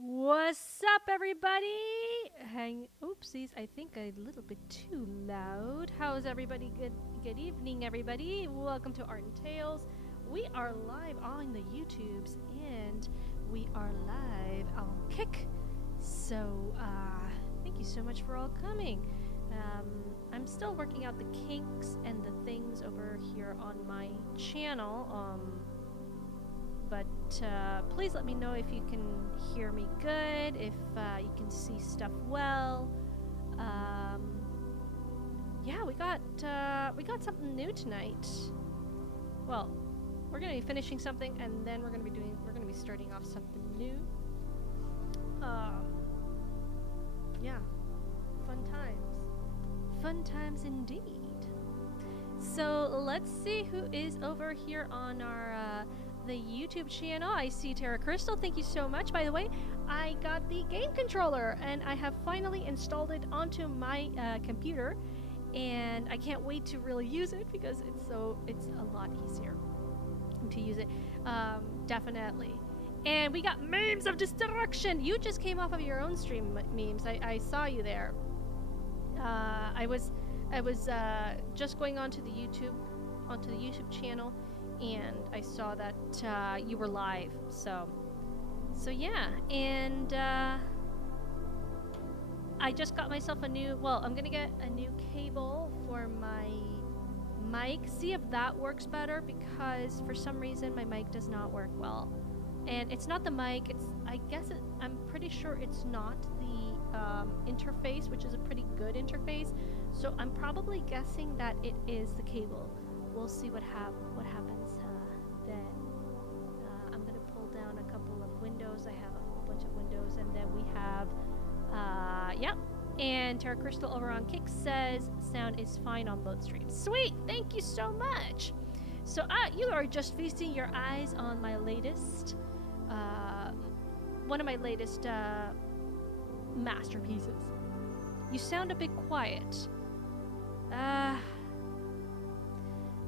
What's up, everybody? Oopsies, I think a little bit too loud. How's everybody? Good evening, everybody. Welcome to Art and Tales. We are live on the YouTubes and we are live on Kick. So, thank you so much for all coming. I'm still working out the kinks and the things over here on my channel. But please let me know if you can hear me good, if you can see stuff well. Yeah, we got something new tonight. Well, we're gonna be finishing something, and then we're gonna be starting off something new. Yeah, fun times indeed. So let's see who is over here on our the YouTube channel. I see Terra Crystal. Thank you so much. By the way, I got the game controller and I have finally installed it onto my computer, and I can't wait to really use it because it's a lot easier to use it. Definitely. And we got memes of destruction. You just came off of your own stream, memes. I saw you there. I was I was just going onto the YouTube channel, and I saw that you were live. So yeah, and I just got myself a new. Well, I'm gonna get a new cable for my mic. See if that works better, because for some reason my mic does not work well. And it's not the mic. I'm pretty sure it's not the interface, which is a pretty good interface. So I'm probably guessing that it is the cable. We'll see what happens then. I'm gonna pull down a couple of windows. I have a whole bunch of windows, and then we have, yep. And Terra Crystal over on Kick says sound is fine on both streams. Sweet, thank you so much. So you are just feasting your eyes on my latest, one of my latest masterpieces. You sound a bit quiet.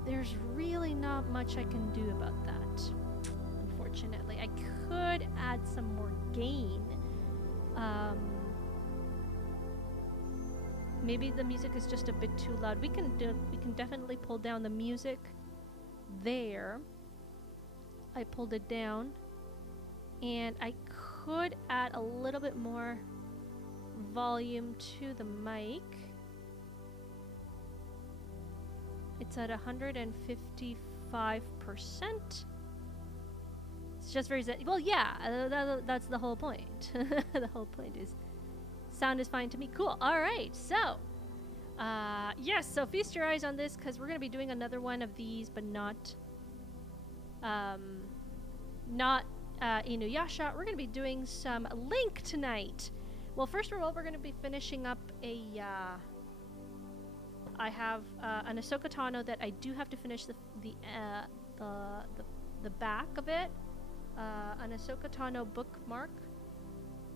There's really not much I can do about that, unfortunately. I could add some more gain. Maybe the music is just a bit too loud. We can definitely pull down the music there. I pulled it down, and I could add a little bit more volume to the mic. It's at 155%. It's just very well, yeah, that's the whole point. The whole point is sound is fine to me. Cool. All right. So, yes, so feast your eyes on this, because we're going to be doing another one of these, but not Inuyasha. We're going to be doing some Link tonight. Well, first of all, we're going to be finishing up I have an Ahsoka Tano that I do have to finish the back of it. An Ahsoka Tano bookmark.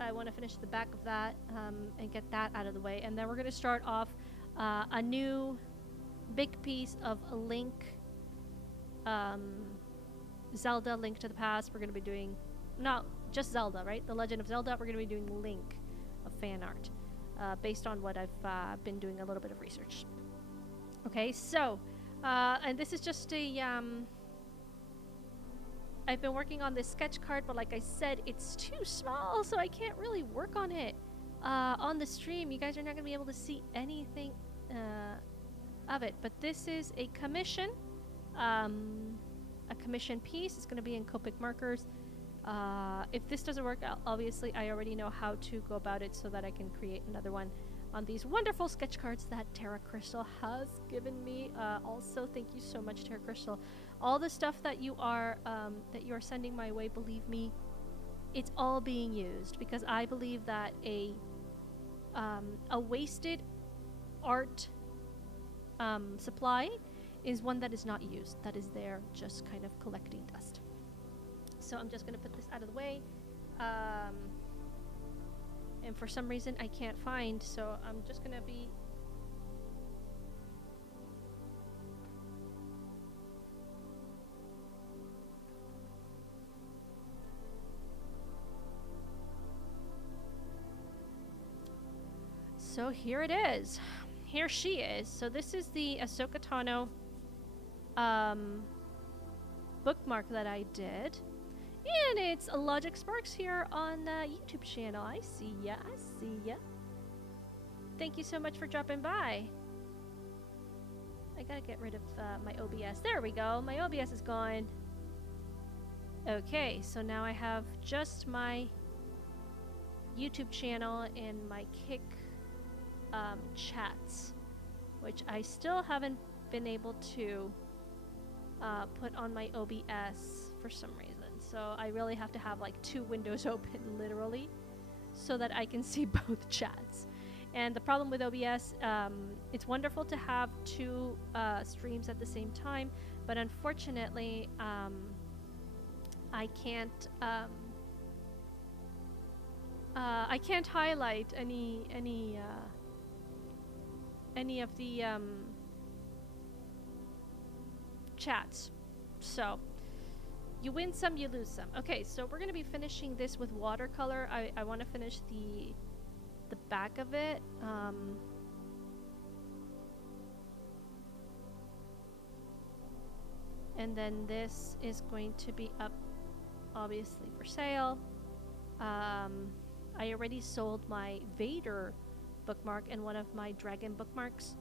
I want to finish the back of that and get that out of the way, and then we're going to start off a new big piece of Link, Zelda: Link to the Past. We're going to be doing not just Zelda, right? The Legend of Zelda. We're going to be doing Link of fan art based on what I've been doing a little bit of research. Okay, so and this is just a I've been working on this sketch card, but like I said, it's too small, so I can't really work on it on the stream. You guys are not going to be able to see anything of it, but this is a commission piece. It's going to be in Copic markers. If this doesn't work out, obviously I already know how to go about it so that I can create another one on these wonderful sketch cards that Terra Crystal has given me. Also, thank you so much, Terra Crystal. All the stuff that you are sending my way, believe me, it's all being used, because I believe that a wasted art supply is one that is not used, that is there just kind of collecting dust. So I'm just going to put this out of the way. And for some reason I can't find, so I'm just going to be... So here it is. Here she is. So this is the Ahsoka Tano bookmark that I did. And it's Logic Sparks here on the YouTube channel. I see ya. I see ya. Thank you so much for dropping by. I gotta get rid of my OBS. There we go. My OBS is gone. Okay, so now I have just my YouTube channel and my Kick chats, which I still haven't been able to put on my OBS for some reason. So I really have to have like 2 windows open, literally, so that I can see both chats. And the problem with OBS, it's wonderful to have 2 streams at the same time, but unfortunately, I can't highlight any of the chats. So you win some, you lose some. Okay, so we're gonna be finishing this with watercolor. I want to finish the back of it. And then this is going to be up, obviously, for sale. I already sold my Vader bookmark and one of my dragon bookmarks.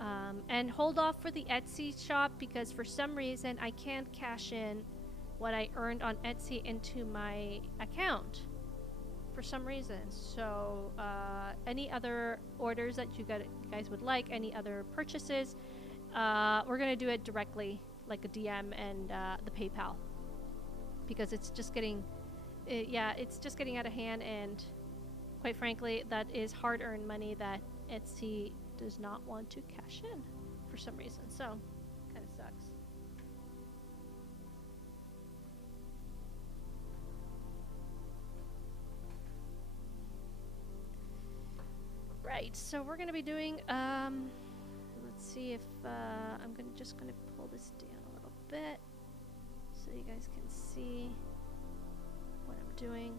And hold off for the Etsy shop because for some reason I can't cash in what I earned on Etsy into my account for some reason. So any other orders that you guys would like, any other purchases, we're gonna do it directly, like a DM and the PayPal, because it's just getting it's just getting out of hand, and quite frankly that is hard-earned money that Etsy does not want to cash in for some reason, so kind of sucks. Right, so we're gonna be doing let's see if I'm just gonna pull this down a little bit so you guys can see what I'm doing.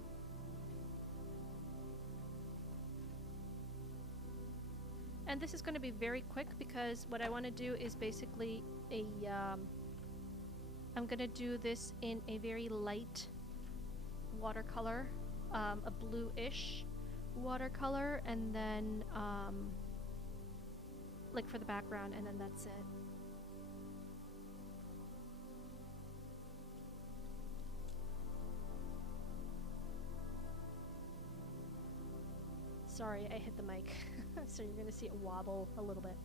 And this is going to be very quick because what I want to do is basically I'm going to do this in a very light watercolor, a bluish watercolor, and then like for the background, and then that's it. Sorry, I hit the mic, so you're gonna see it wobble a little bit.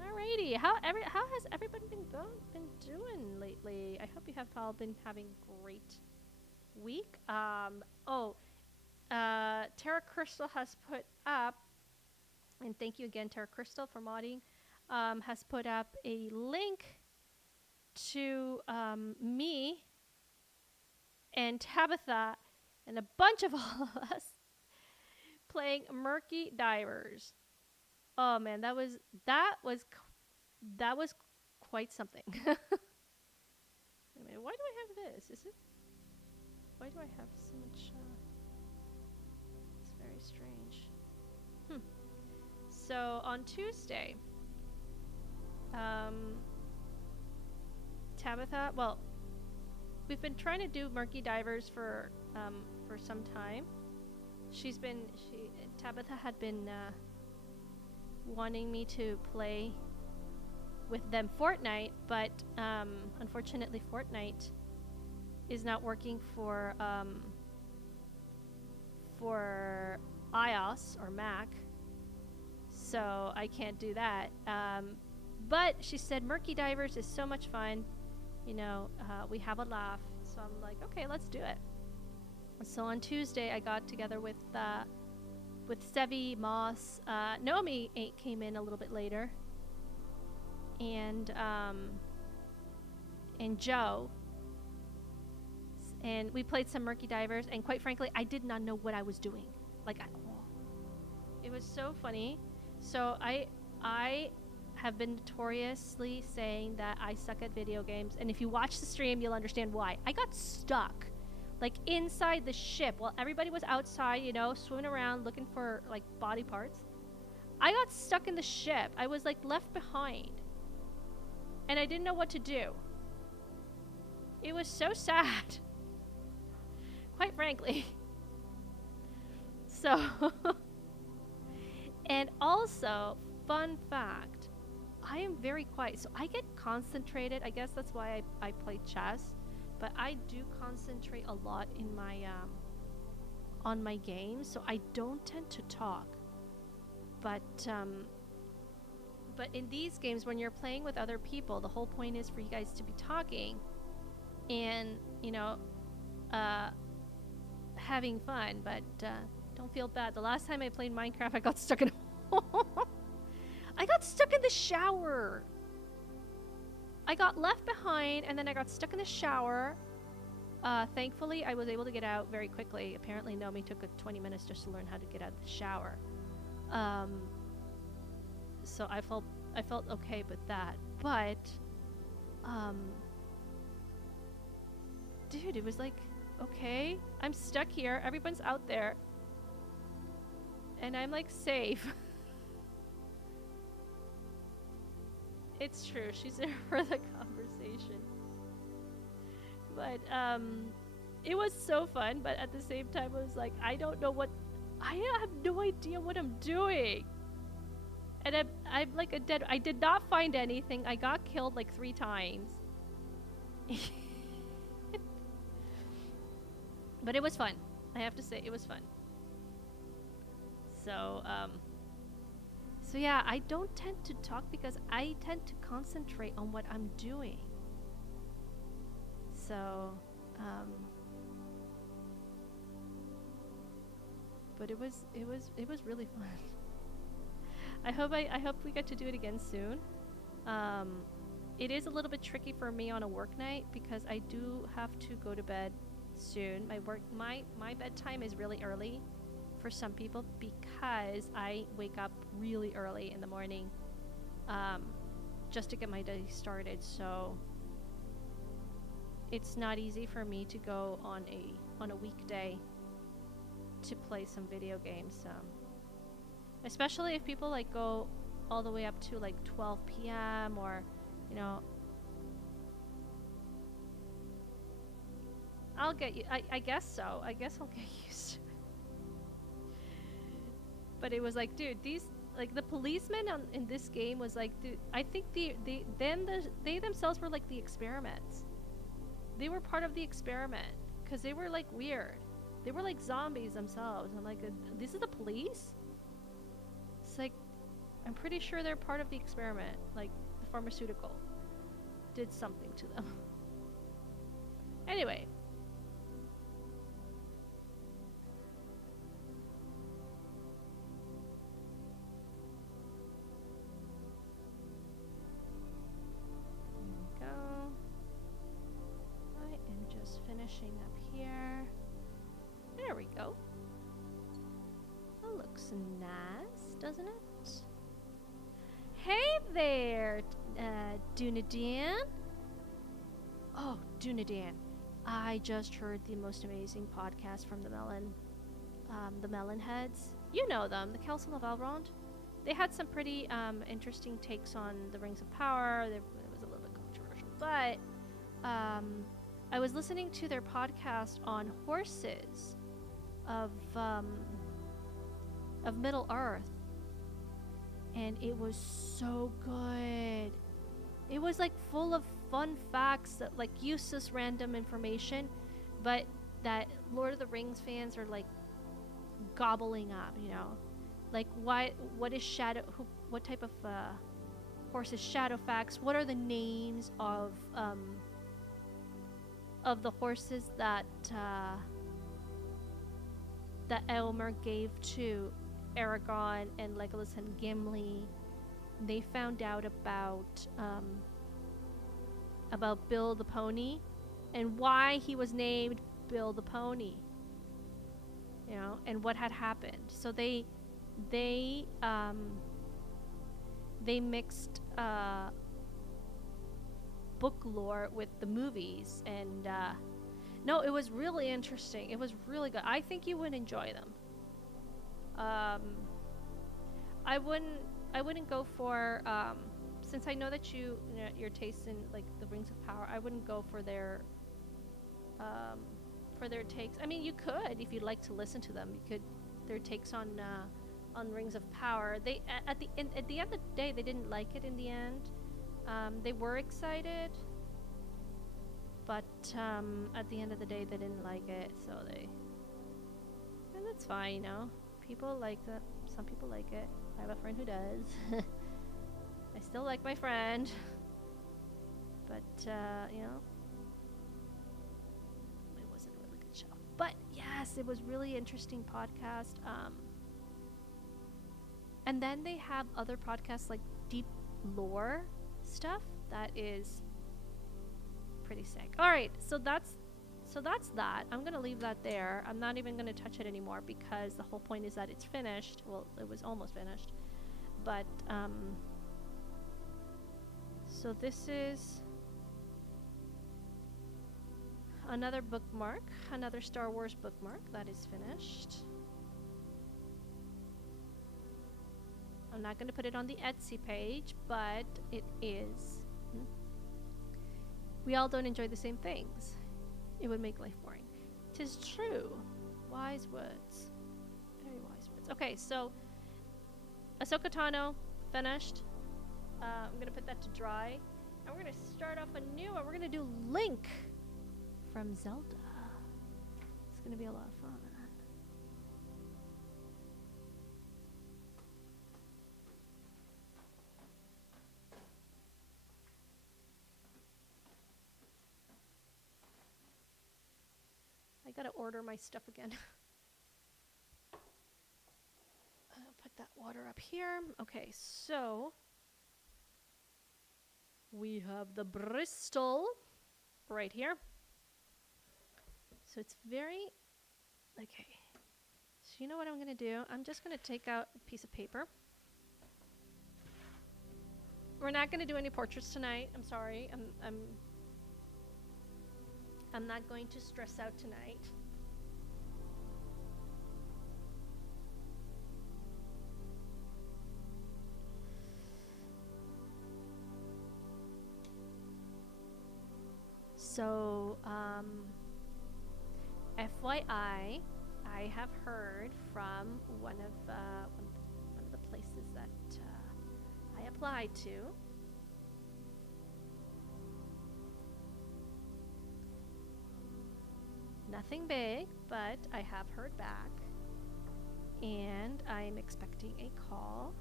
Alrighty, how has everybody been doing lately? I hope you have all been having a great week. Terra Crystal has put up, and thank you again, Terra Crystal, for modding. Has put up a link to me and Tabitha and a bunch of all of us playing Murky Divers. Oh man, that was quite something. Wait a minute, why do I have this? Why do I have so much? It's very strange. So on Tuesday, Tabitha. Well, we've been trying to do Murky Divers for some time. Tabitha had been wanting me to play with them Fortnite, but unfortunately Fortnite is not working for iOS or Mac, so I can't do that. But she said Murky Divers is so much fun, we have a laugh, so I'm like, okay, let's do it. So on Tuesday, I got together with Sevi, Moss, Naomi came in a little bit later, and Joe, and we played some Murky Divers. And quite frankly, I did not know what I was doing. It was so funny. So I have been notoriously saying that I suck at video games, and if you watch the stream, you'll understand why. I got stuck. Inside the ship while everybody was outside, swimming around looking for body parts. I got stuck in the ship. I was left behind, and I didn't know what to do. It was so sad, quite frankly. So and also, fun fact, I am very quiet, so I get concentrated. I guess that's why I play chess. But I do concentrate a lot in my on my games, so I don't tend to talk. But in these games, when you're playing with other people, the whole point is for you guys to be talking and having fun. But don't feel bad. The last time I played Minecraft, I got stuck in I got stuck in the shower. I got left behind, and then I got stuck in the shower. Thankfully, I was able to get out very quickly. Apparently, Naomi took 20 minutes just to learn how to get out of the shower. So I felt okay with that. But, dude, it was okay, I'm stuck here. Everyone's out there, and I'm safe. It's true. She's there for the conversation. But it was so fun. But at the same time, I was like, I don't know what. I have no idea what I'm doing. And I'm like a dead. I did not find anything. I got killed like 3 times. But it was fun. I have to say, it was fun. So, so yeah, I don't tend to talk because I tend to concentrate on what I'm doing. So, but it was really fun. I hope we get to do it again soon. It is a little bit tricky for me on a work night because I do have to go to bed soon. My bedtime is really early for some people because I wake up really early in the morning, just to get my day started. So it's not easy for me to go on a weekday to play some video games. Especially if people like go all the way up to like 12 p.m. or, you know, I'll get you. I guess so. I guess I'll get used to it. But it was like, dude, these like the policemen in this game was like, dude, I think they themselves were like the experiments. They were part of the experiment because they were like weird. They were like zombies themselves. I'm like, this is the police? It's like, I'm pretty sure they're part of the experiment. Like, the pharmaceutical did something to them. Anyway. There we go. I am just finishing up here. There we go. That looks nice, doesn't it? Hey there, Dunadan. Oh, Dunadan. I just heard the most amazing podcast from the Melon Heads. You know them, the Council of Elrond. They had some pretty interesting takes on the Rings of Power. It was a little bit controversial, but I was listening to their podcast on horses of Middle Earth, and it was so good. It was like full of fun facts, that like useless random information, but that Lord of the Rings fans are like gobbling up, you know, like what is what type of horse is Shadowfax? What are the names of the horses that Elmer gave to Aragorn and Legolas and Gimli? They found out about Bill the Pony and why he was named Bill the Pony, you know, and what had happened. So they mixed book lore with the movies, and no, it was really interesting. It was really good. I think you would enjoy them. I wouldn't go for since I know that your taste in like the Rings of Power. I wouldn't go for their takes. I mean, you could if you'd like to listen to them. You could their takes on Rings of Power. They at the end of the day, they didn't like it in the end. They were excited, but at the end of the day, they didn't like it. So and that's fine, you know. People like that. Some people like it. I have a friend who does. I still like my friend, but you know, it wasn't a really good show. But yes, it was really interesting podcast. And then they have other podcasts like deep lore stuff that is pretty sick. All right, so that's that. I'm gonna leave that there. I'm not even gonna touch it anymore because the whole point is that it's finished. Well, it was almost finished, but so this is another bookmark, another Star Wars bookmark that is finished. I'm not going to put it on the Etsy page, but it is. We all don't enjoy the same things. It would make life boring. 'Tis true. Wise words. Very wise words. Okay, so Ahsoka Tano finished. I'm gonna put that to dry. And we're gonna start off a new one. We're gonna do Link from Zelda. It's gonna be a lot of fun. I gotta order my stuff again. I'll put that water up here. Okay, so we have the Bristol right here. So it's very, okay. So you know what I'm gonna do? I'm just gonna take out a piece of paper. We're not gonna do any portraits tonight. I'm sorry. I'm not going to stress out tonight. So, FYI, I have heard from one of the places that I applied to. Nothing big, but I have heard back, and I'm expecting a call.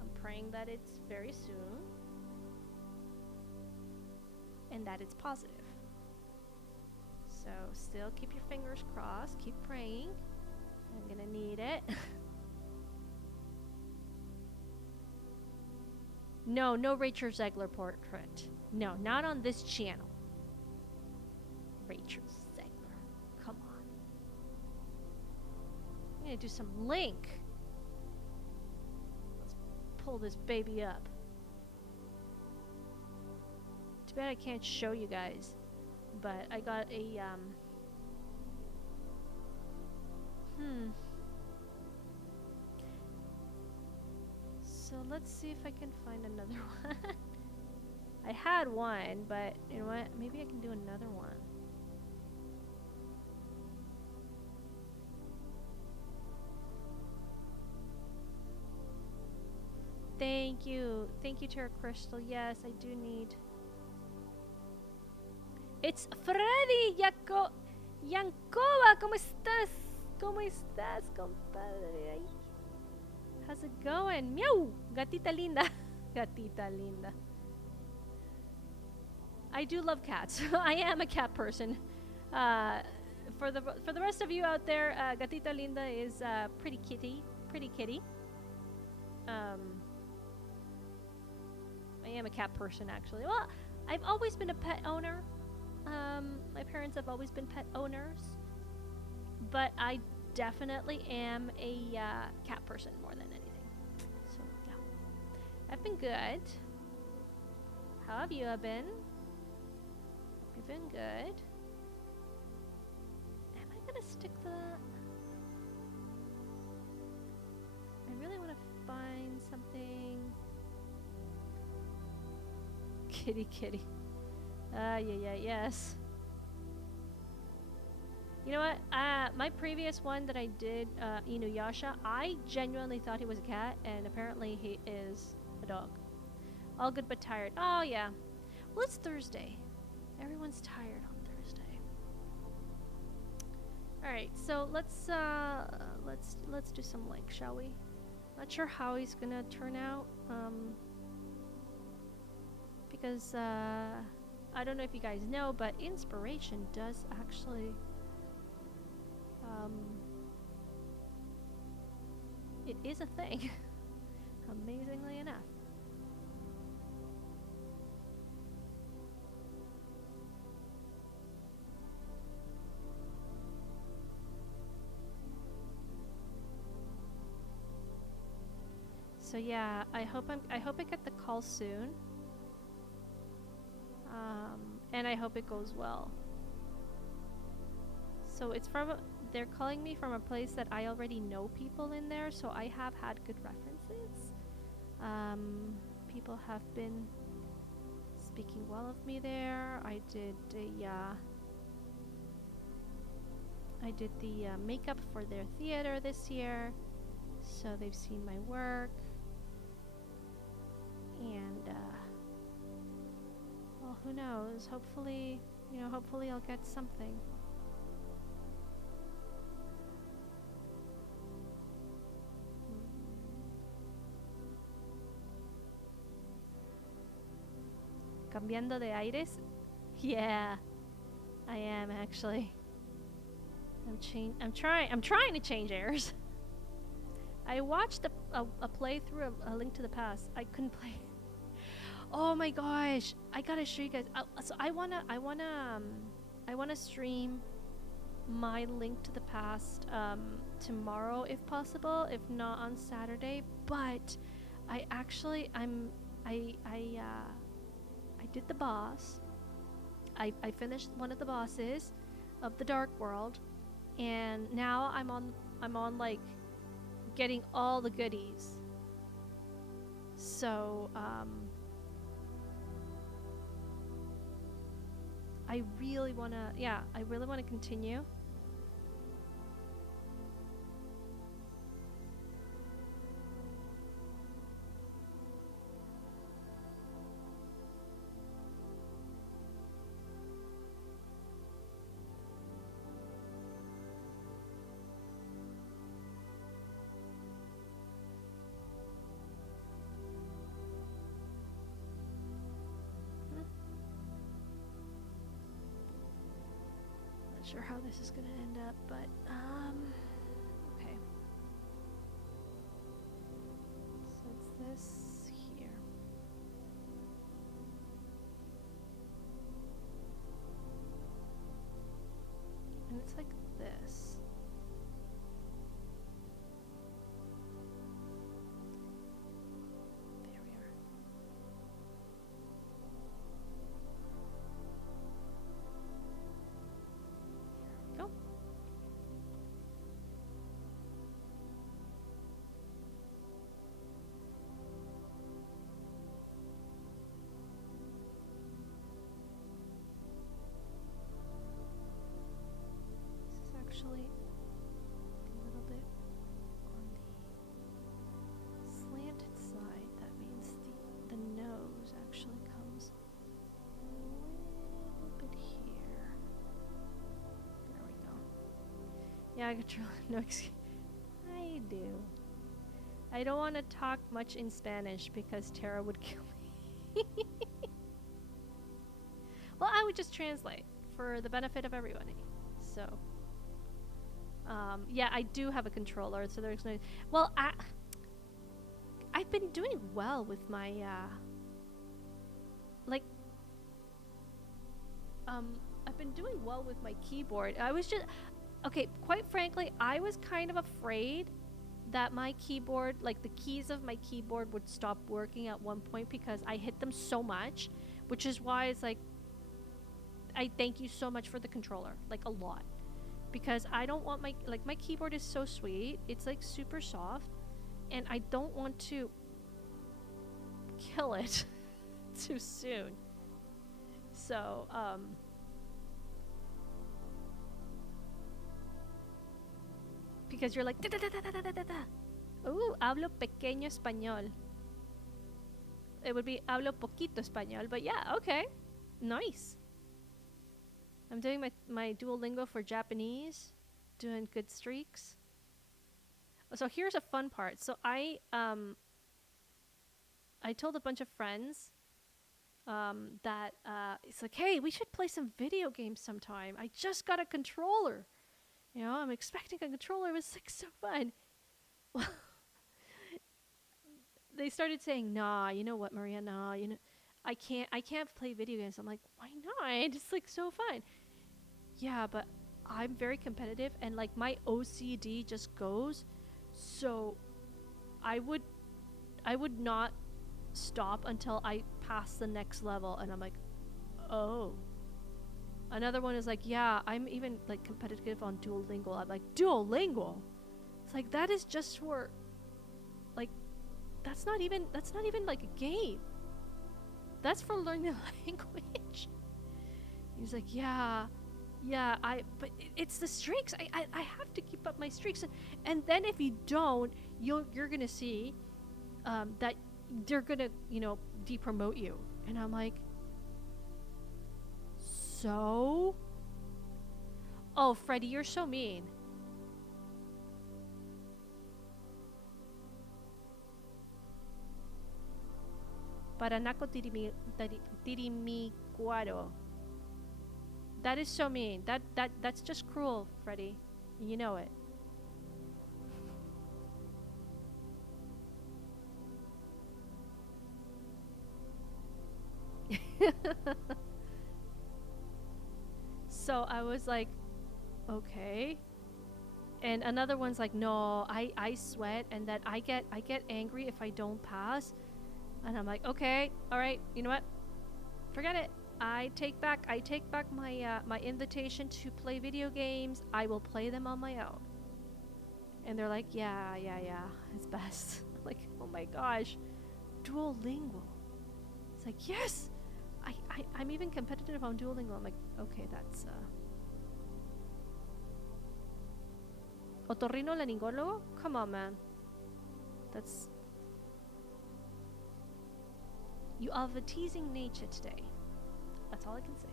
I'm praying that it's very soon, and that it's positive. So still keep your fingers crossed, keep praying. I'm gonna need it. No Rachel Zegler portrait. No, not on this channel. Rachel Zegler. Come on. I'm gonna do some Link. Let's pull this baby up. Too bad I can't show you guys. But I got a, So let's see if I can find another one. I had one, but you know what? Maybe I can do another one. Thank you. Thank you, Terra Crystal. Yes, I do need... It's Freddy Yankova. ¿Cómo estás? ¿Cómo estás, compadre? How's it going? Meow! Gatita linda. Gatita linda. I do love cats. I am a cat person. For the rest of you out there, Gatita linda is pretty kitty. Pretty kitty. I am a cat person, actually. Well, I've always been a pet owner. My parents have always been pet owners, but I definitely am a cat person more than anything. So yeah, I've been good. How have you been? Hope you've been good. Am I gonna stick to that? I really want to find something. Kitty. Yes. You know what? My previous one that I did, Inuyasha, I genuinely thought he was a cat, and apparently he is a dog. All good but tired. Oh yeah. Well, it's Thursday. Everyone's tired on Thursday. All right, so let's do some Link, shall we? Not sure how he's gonna turn out. Because I don't know if you guys know, but inspiration does actually it is a thing. Amazingly enough. So yeah, I hope I get the call soon. And I hope it goes well. So it's from they're calling me from a place that I already know people in there, so I have had good references. People have been speaking well of me there. I did the makeup for their theater this year, so they've seen my work. And well, who knows? Hopefully, hopefully I'll get something. Cambiando de aires? Yeah, I am actually. I'm trying to change airs. I watched a playthrough of A Link to the Past. I couldn't play. Oh my gosh! I gotta show you guys. So I wanna stream my Link to the Past tomorrow if possible, if not on Saturday. But I did the boss. I finished one of the bosses of the Dark World, and now I'm on like getting all the goodies. So I really wanna continue. Sure how this is gonna end up, but okay. So it's this here. And it's like this. There we are. Go. This is actually a little bit on the slanted side. That means the nose actually comes a little bit here. There we go. Yeah, I control. No excuse. I do. I don't want to talk much in Spanish because Tara would kill me. Well, I would just translate for the benefit of everybody. So, yeah, I do have a controller, so there's no. Well, I've been doing well with my I've been doing well with my keyboard. I was just okay. Quite frankly, I was kind of afraid that my keyboard, like the keys of my keyboard, would stop working at one point because I hit them so much, which is why it's like. I thank you so much for the controller, like a lot, because I don't want my keyboard is so sweet, it's like super soft, and I don't want to kill it too soon. So because you're like da, da, da, da, da, da, da, da. Ooh, hablo pequeño español. It would be hablo poquito español, but yeah, okay, nice. I'm doing my Duolingo for Japanese, doing good streaks. So here's a fun part. So I told a bunch of friends that it's like, hey, we should play some video games sometime. I just got a controller. You know, I'm expecting a controller. It was like so fun. Well, they started saying, nah, you know what, Maria, nah, you know, I can't play video games. I'm like, why not? It's like so fun. Yeah, but I'm very competitive and like my OCD just goes. So I would not stop until I pass the next level, and I'm like, oh. Another one is like, yeah, I'm even like competitive on Duolingo. I'm like, Duolingo? It's like, that is just for like that's not even like a game. that's for learning the language. He's like, yeah, yeah, but it's the streaks. I have to keep up my streaks. And then if you don't, you're gonna see that they're gonna, depromote you. And I'm like, so? Oh, Freddie, you're so mean. Para nako tirimicuaro. That is so mean. That's just cruel, Freddie. You know it. So I was like, okay. And another one's like, no, I sweat and that I get angry if I don't pass. And I'm like, okay, all right, you know what? Forget it. I take back my my invitation to play video games. I will play them on my own. And they're like, yeah, it's best. I'm like, oh my gosh, Duolingo. It's like, yes, I'm even competitive on Duolingo. I'm like, okay, that's Otorrinolaringólogo? Come on, man. That's... You are of a teasing nature today. That's all I can say.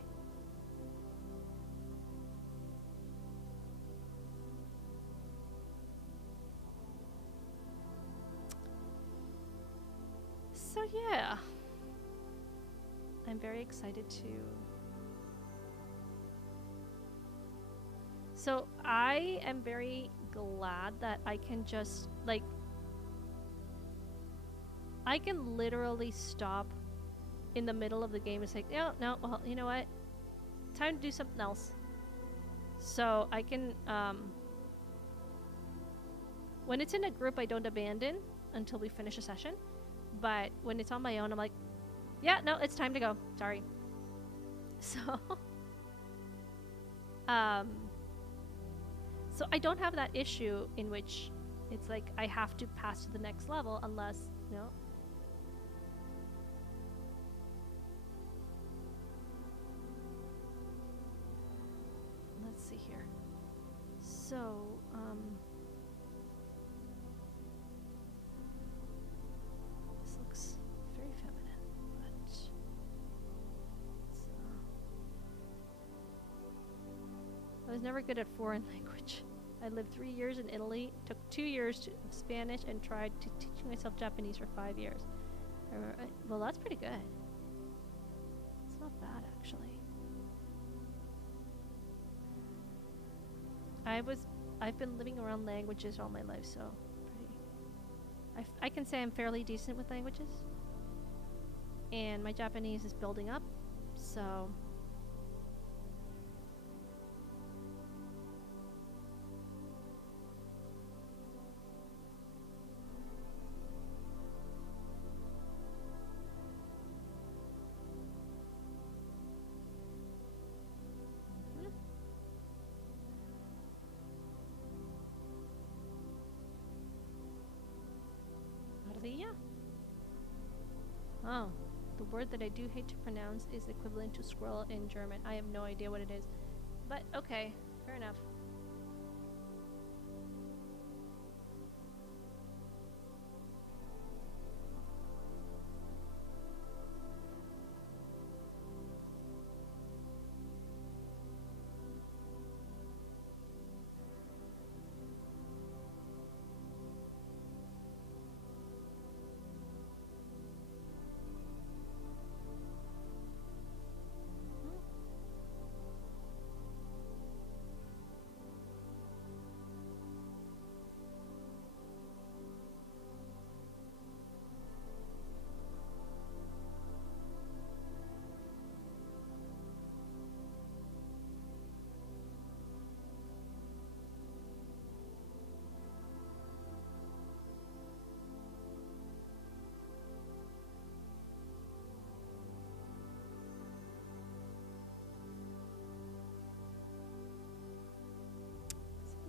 So yeah. I'm very excited to... So I am very glad that I can just, like... I can literally stop in the middle of the game and say, no, well, you know what? Time to do something else. So I can, when it's in a group, I don't abandon until we finish a session. But when it's on my own, I'm like, yeah, no, it's time to go. Sorry. So, so I don't have that issue in which it's like I have to pass to the next level unless, Let's see here. So, this looks very feminine, but it's, I was never good at foreign language. I lived 3 years in Italy, took 2 years of Spanish, and tried to teach myself Japanese for 5 years. Well, that's pretty good. It's not bad, actually. I've been living around languages all my life, so I can say I'm fairly decent with languages. And my Japanese is building up, so... Oh, the word that I do hate to pronounce is equivalent to squirrel in German. I have no idea what it is. But okay, fair enough.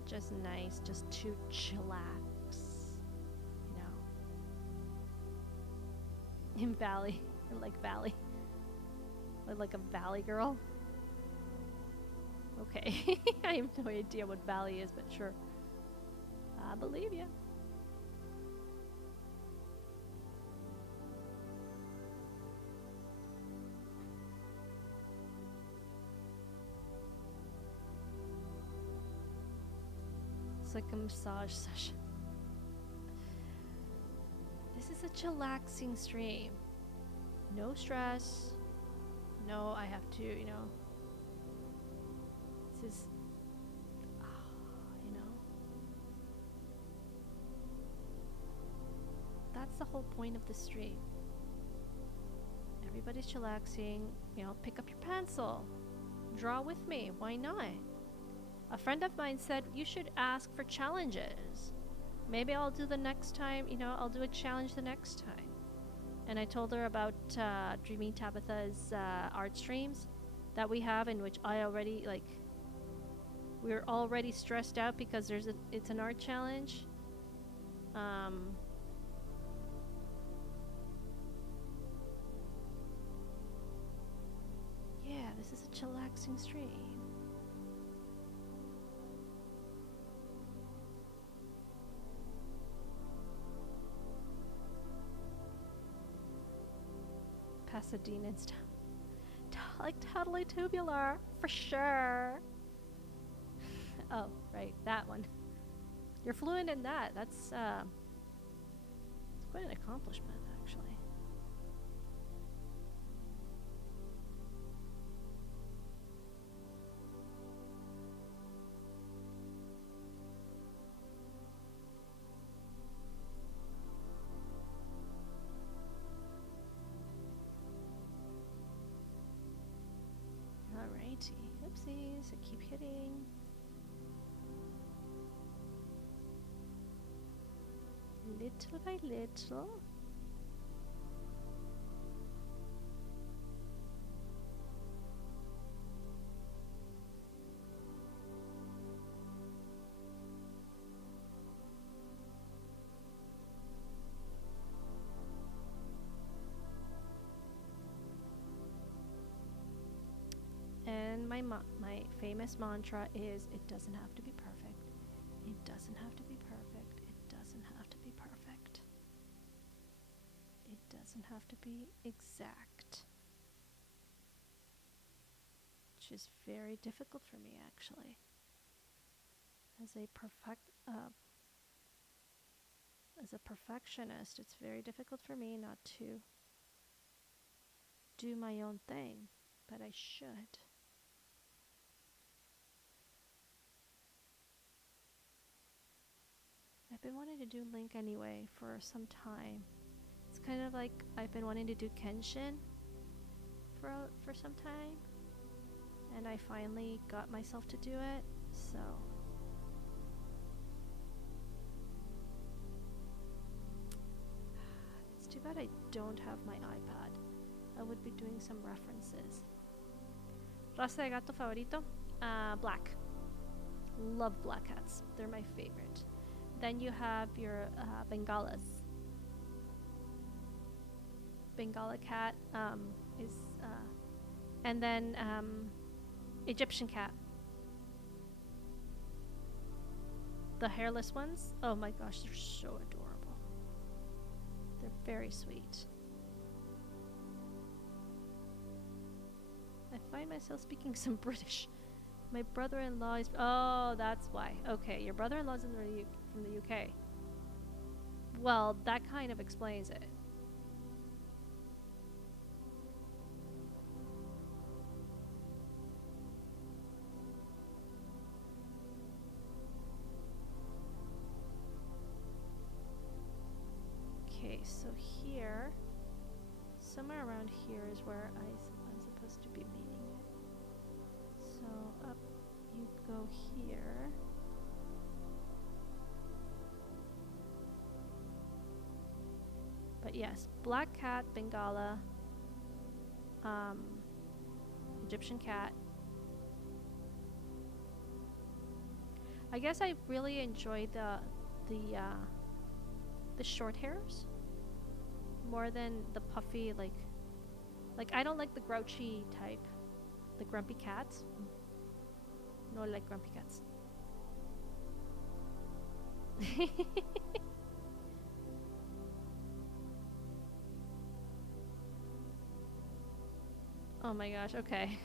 Just nice, just to chillax, in Valley, I like Valley. Like a valley girl? Okay. I have no idea what valley is, but sure. I believe you. It's like a massage session. This is a chillaxing stream. No stress. No, I have to, you know. This is, you know. That's the whole point of the stream. Everybody's chillaxing. You know, pick up your pencil. Draw with me. Why not? A friend of mine said you should ask for challenges. Maybe I'll do the next time, you know, I'll do a challenge the next time. And I told her about Dreaming Tabitha's art streams that we have, in which I already, like, we're already stressed out because it's an art challenge. Yeah, this is a chillaxing stream. Pasadena's like totally tubular for sure. Oh, right, that one. You're fluent in that. That's it's quite an accomplishment, actually. Alrighty. Oopsies, I keep hitting. Little by little. And my famous mantra is, it doesn't have to be perfect. It doesn't have to be perfect. It doesn't have to be perfect. It doesn't have to be exact. Which is very difficult for me, actually. As a perfectionist, it's very difficult for me not to do my own thing, but I should. I've been wanting to do Link anyway for some time. It's kind of like I've been wanting to do Kenshin for some time, and I finally got myself to do it, so. It's too bad I don't have my iPad. I would be doing some references. Raza de gato favorito? Black. Love black cats. They're my favorite. Then you have your Bengalas. Bengala cat is, and then Egyptian cat. The hairless ones, oh my gosh, they're so adorable. They're very sweet. I find myself speaking some British. My brother-in-law is, oh, that's why. Okay, your brother-in-law's from the UK. Well, that kind of explains it. Okay, so here, somewhere around here is where I'm supposed to be meeting. So up you go here. But yes, black cat, Bengala, Egyptian cat. I guess I really enjoy the short hairs more than the puffy, like Like, I don't like the grouchy type. The grumpy cats. No, I like grumpy cats. Oh my gosh, okay.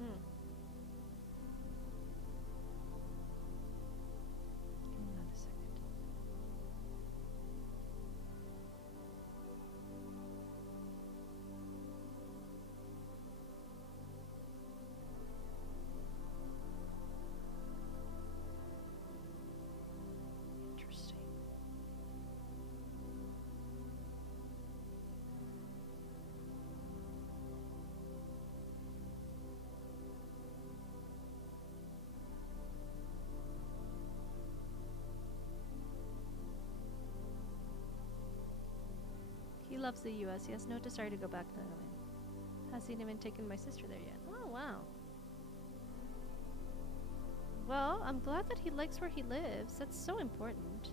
Mm. Hang on a second. Interesting. He loves the US. He has no desire to go back to the island. Hasn't even taken my sister there yet. Oh, wow. Well, I'm glad that he likes where he lives. That's so important.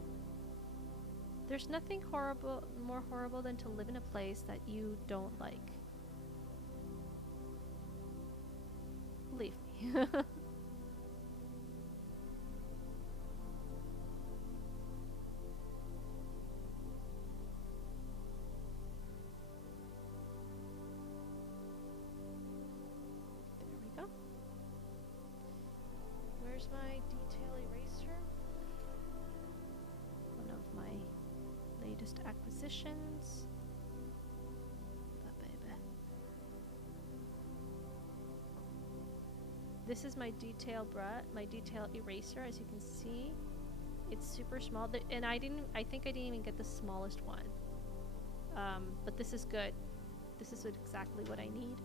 There's nothing more horrible than to live in a place that you don't like. Believe me. There we go. Where's my detail eraser? One of my latest acquisitions. Baby. This is my detail my detail eraser, as you can see. It's super small, and I think I didn't even get the smallest one. But this is good. This is exactly what I need.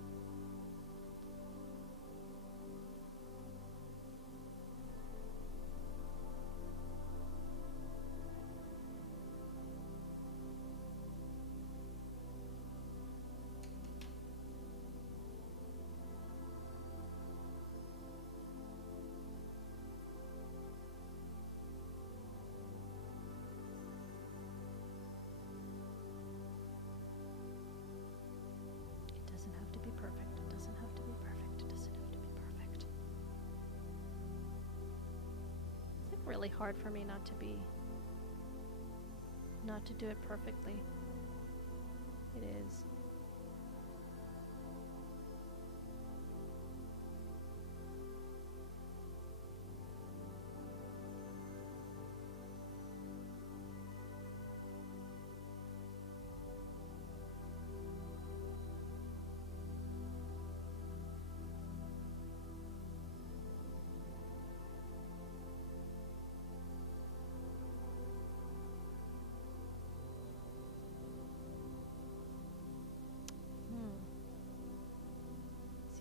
Really hard for me not to do it perfectly. It is.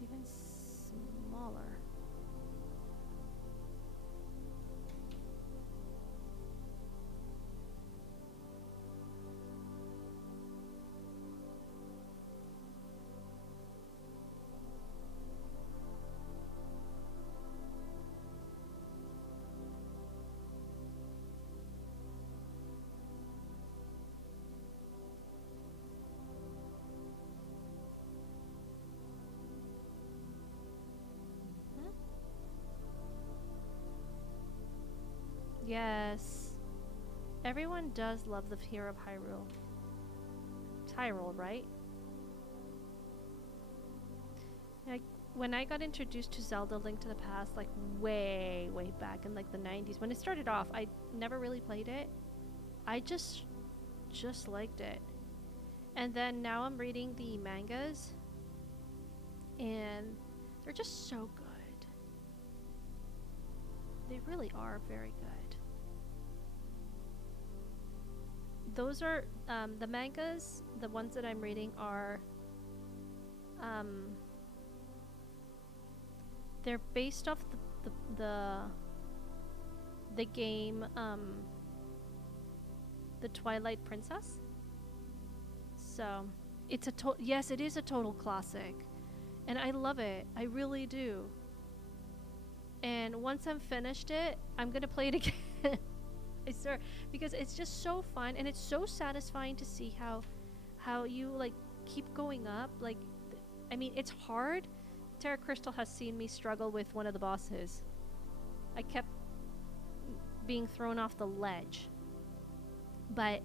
Even smaller. Yes. Everyone does love the fear of Hyrule. Tyrol, right? Like when I got introduced to Zelda Link to the Past, like way back in like the 90s, when it started off, I never really played it. I just liked it. And then now I'm reading the mangas, and they're just so good. They really are very good. Those are the mangas. The ones that I'm reading are they're based off the game The Twilight Princess. So it's yes, it is a total classic, and I love it. I really do. And once I'm finished it, I'm gonna play it again. I swear, because it's just so fun, and it's so satisfying to see how you like keep going up. Like, I mean, it's hard. Terra Crystal has seen me struggle with one of the bosses. I kept being thrown off the ledge, but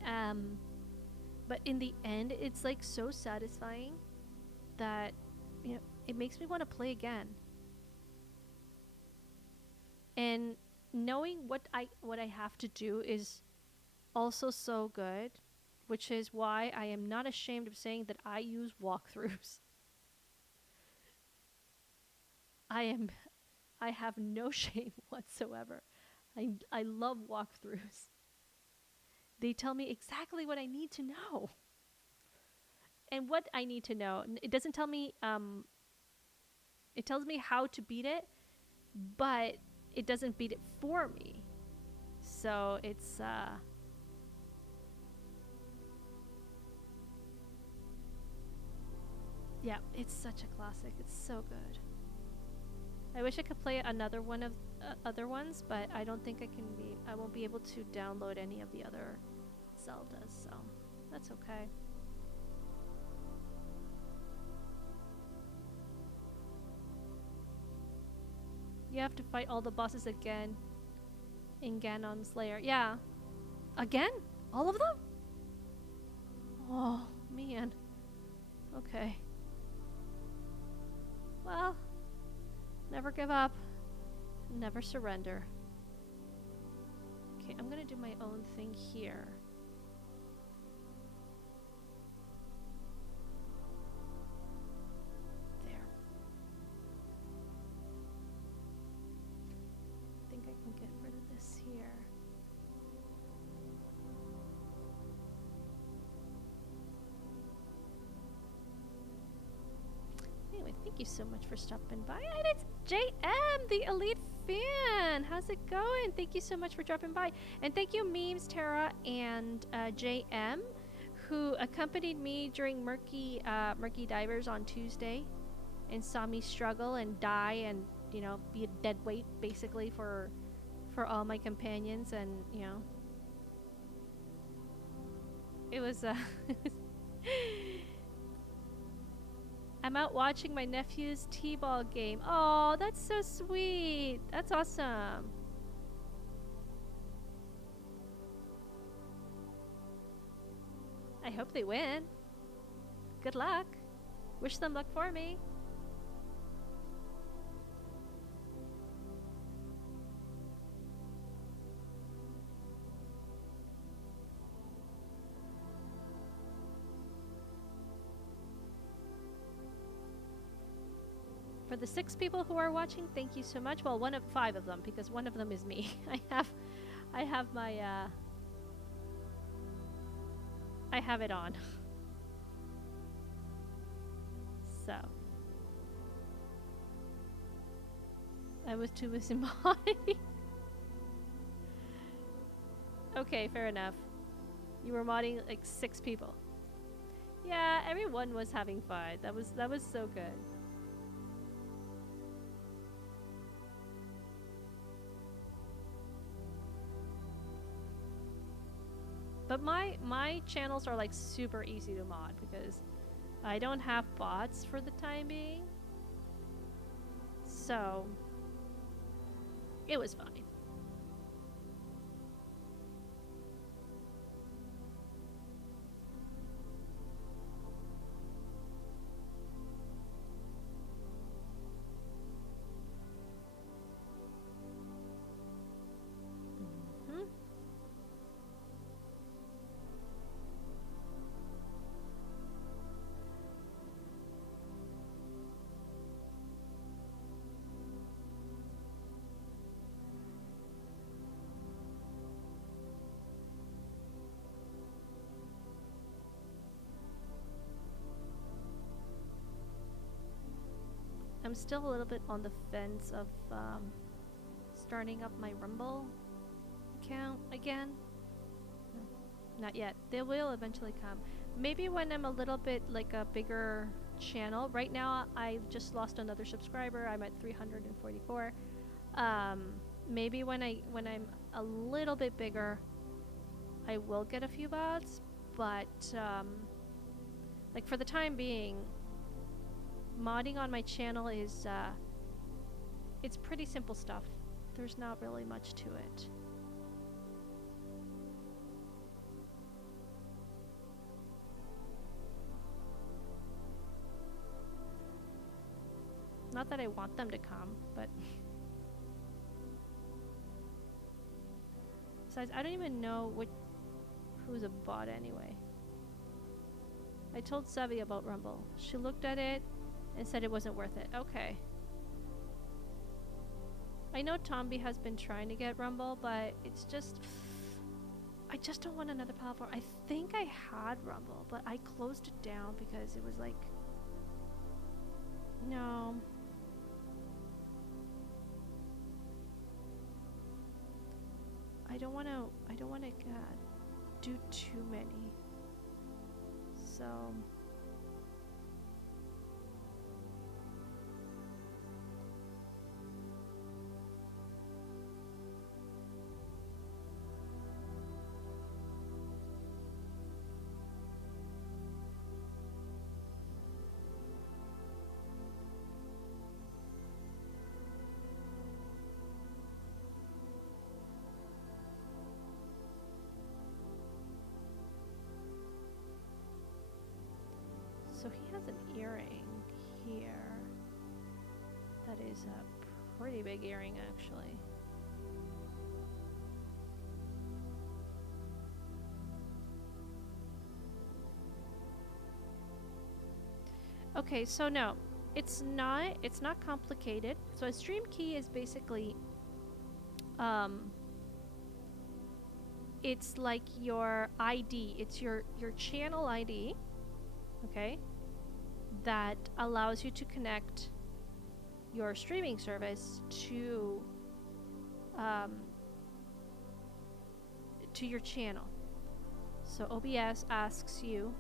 in the end, it's like so satisfying that, you know, it makes me want to play again. And knowing what I have to do is also so good, which is why I am not ashamed of saying that I use walkthroughs. I have no shame whatsoever. I love walkthroughs. They tell me exactly what I need to know. And what I need to know. It doesn't tell me it tells me how to beat it, but it doesn't beat it for me. So it's yeah, it's such a classic. It's so good. I wish I could play another one of other ones, but I don't think I won't be able to download any of the other Zeldas, so that's okay. You have to fight all the bosses again in Ganon's lair. Yeah. Again? All of them? Oh, man. Okay. Well, never give up. Never surrender. Okay, I'm gonna do my own thing here. There. I think I can get rid of this here. Anyway, thank you so much for stopping by. And it's JM, the Elite Fan. How's it going? Thank you so much for dropping by. And thank you, Memes, Tara, and JM, who accompanied me during Murky Divers on Tuesday and saw me struggle and die and, you know, be a dead weight, basically, for all my companions. And, you know, it was... I'm out watching my nephew's t-ball game. Oh, that's so sweet. That's awesome. I hope they win. Good luck. Wish them luck for me. For the 6 people who are watching, thank you so much. Well, 5 of them, because one of them is me. I have my I have it on. So I was too busy modding. Okay, fair enough. You were modding like 6 people. Yeah, everyone was having fun. That was so good. But my channels are like super easy to mod because I don't have bots for the time being. So it was fine. I'm still a little bit on the fence of starting up my Rumble account again. No, not yet. They will eventually come. Maybe when I'm a little bit like a bigger channel. Right now, I've just lost another subscriber. I'm at 344. Maybe when I'm a little bit bigger, I will get a few bots. But like for the time being, modding on my channel is it's pretty simple stuff. There's not really much to it. Not that I want them to come, but besides, I don't even know who's a bot anyway. I told Sevi about Rumble. She looked at it and said it wasn't worth it. Okay. I know Tomby has been trying to get Rumble, but it's just... I just don't want another platform. I think I had Rumble, but I closed it down because it was like... No. I don't want to do too many. So... So he has an earring here. That is a pretty big earring, actually. Okay, so no, it's not complicated. So a stream key is basically it's like your ID. It's your channel ID, okay? That allows you to connect your streaming service to your channel. So OBS asks you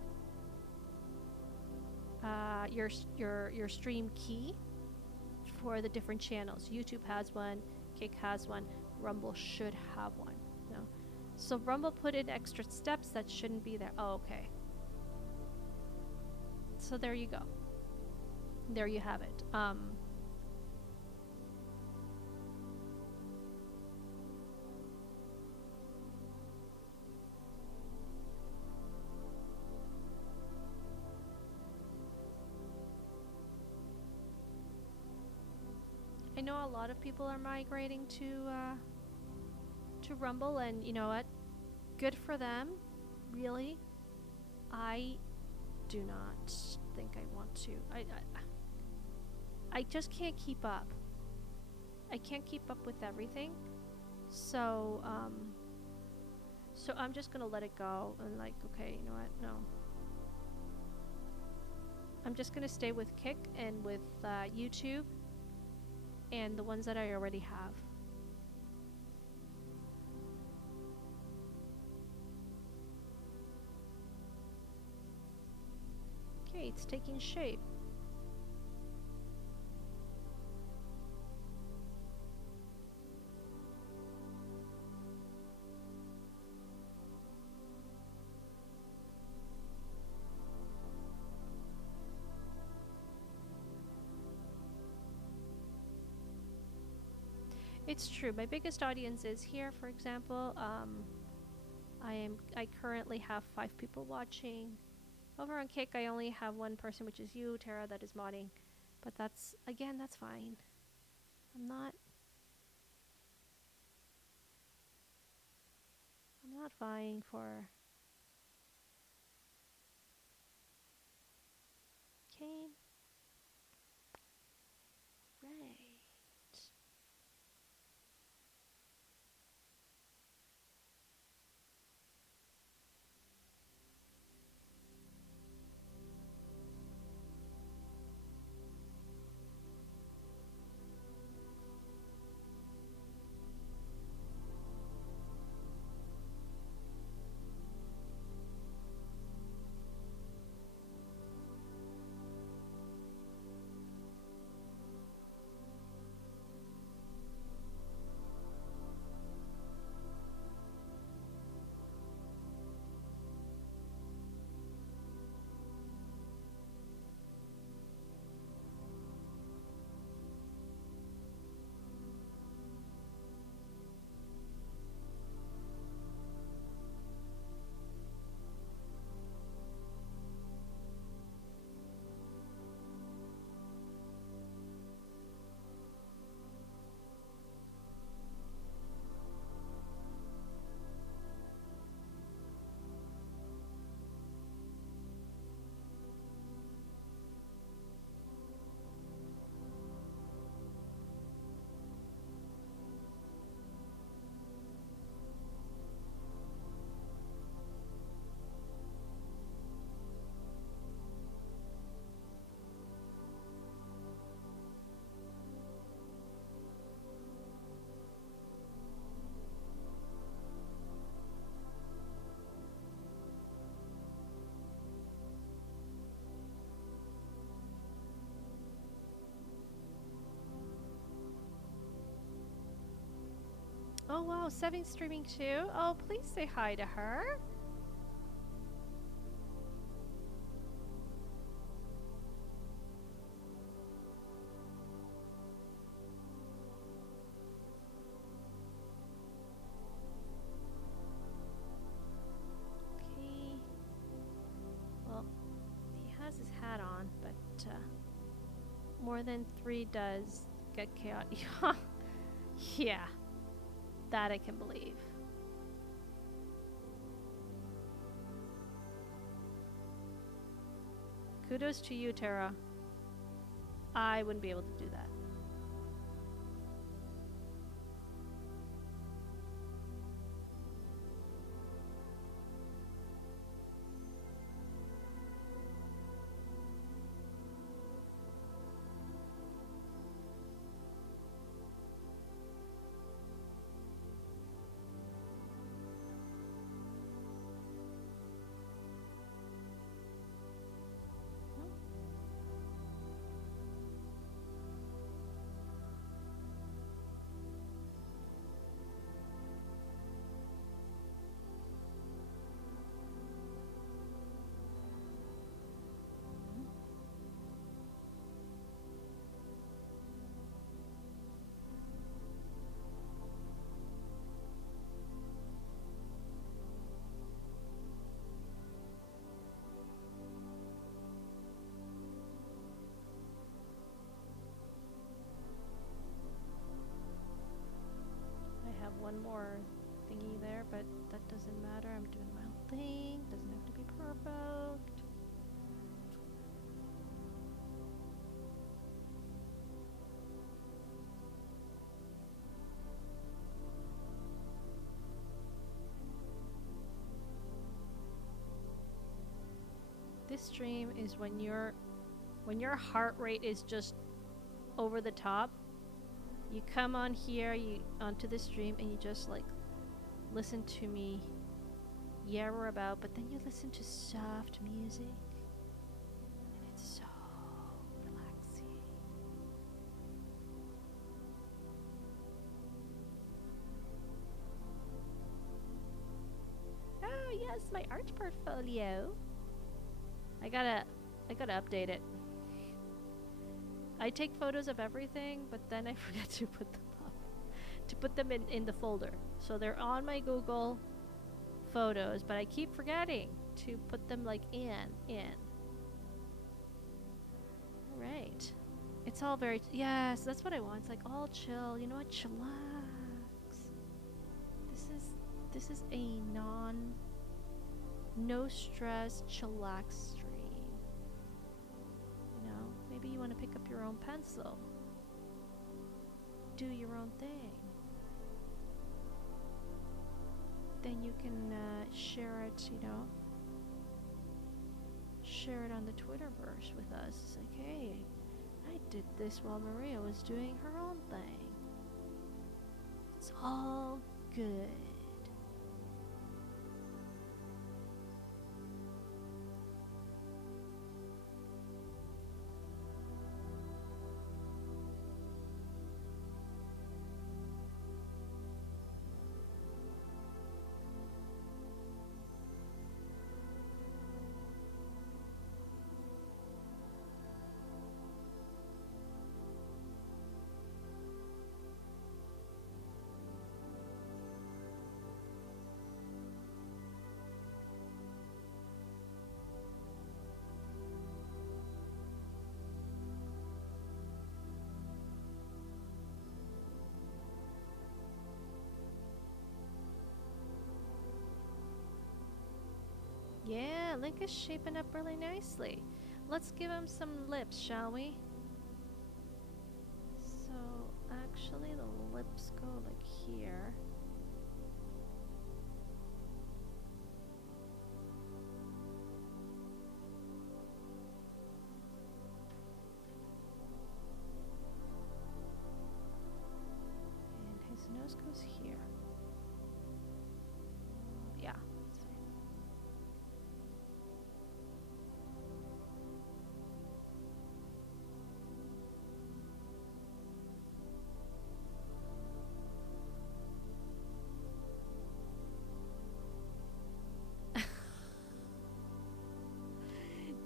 your stream key for the different channels. YouTube has one, Kick has one, Rumble should have one. No, so Rumble put in extra steps that shouldn't be there. Oh, okay. So there you go. There you have it. I know a lot of people are migrating to Rumble, and you know what? Good for them. Really, I do not think I want to. I just can't keep up. I can't keep up with everything. So so I'm just gonna let it go and like, okay, you know what? No. I'm just gonna stay with Kick and with YouTube and the ones that I already have. Okay, it's taking shape. It's true. My biggest audience is here, for example. I currently have 5 people watching. Over on Kick, I only have 1 person, which is you, Tara, that is modding. But that's, again, that's fine. I'm not vying for Kane. Right. wow, Seven's streaming too. Oh, please say hi to her. Okay. Well, he has his hat on, but more than 3 does get chaotic. Yeah, that I can believe. Kudos to you, Tara. I wouldn't be able to do that. I have one more thingy there, but that doesn't matter. I'm doing my own thing. Doesn't have to be perfect. This stream is when your heart rate is just over the top. You come on here, onto the stream, and you just like listen to me yabber about, but then you listen to soft music, and it's so relaxing. Oh yes, my art portfolio. I gotta update it. I take photos of everything, but then I forget to put them up, to put them in the folder. So they're on my Google Photos, but I keep forgetting to put them like in. Right. It's all very, yes, that's what I want. It's like all chill. You know what? Chillax. This is a no stress, chillax stream. Maybe you want to pick up your own pencil. Do your own thing. Then you can share it, share it on the Twitterverse with us. It's like, hey, I did this while Maria was doing her own thing. It's all good. Yeah, Link is shaping up really nicely. Let's give him some lips, shall we? So, actually the lips go like here. And his nose goes here. Yeah.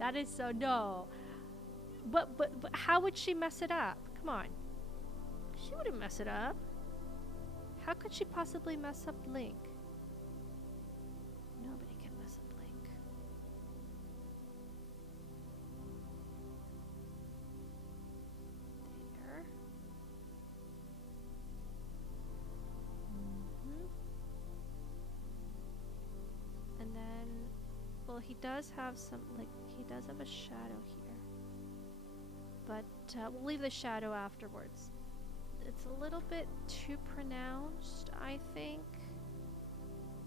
That is so no. But how would she mess it up? Come on. She wouldn't mess it up. How could she possibly mess up Link? Nobody can mess up Link. There. And then, well, he does have some, like, he does have a shadow here. But we'll leave the shadow afterwards. It's a little bit too pronounced, I think.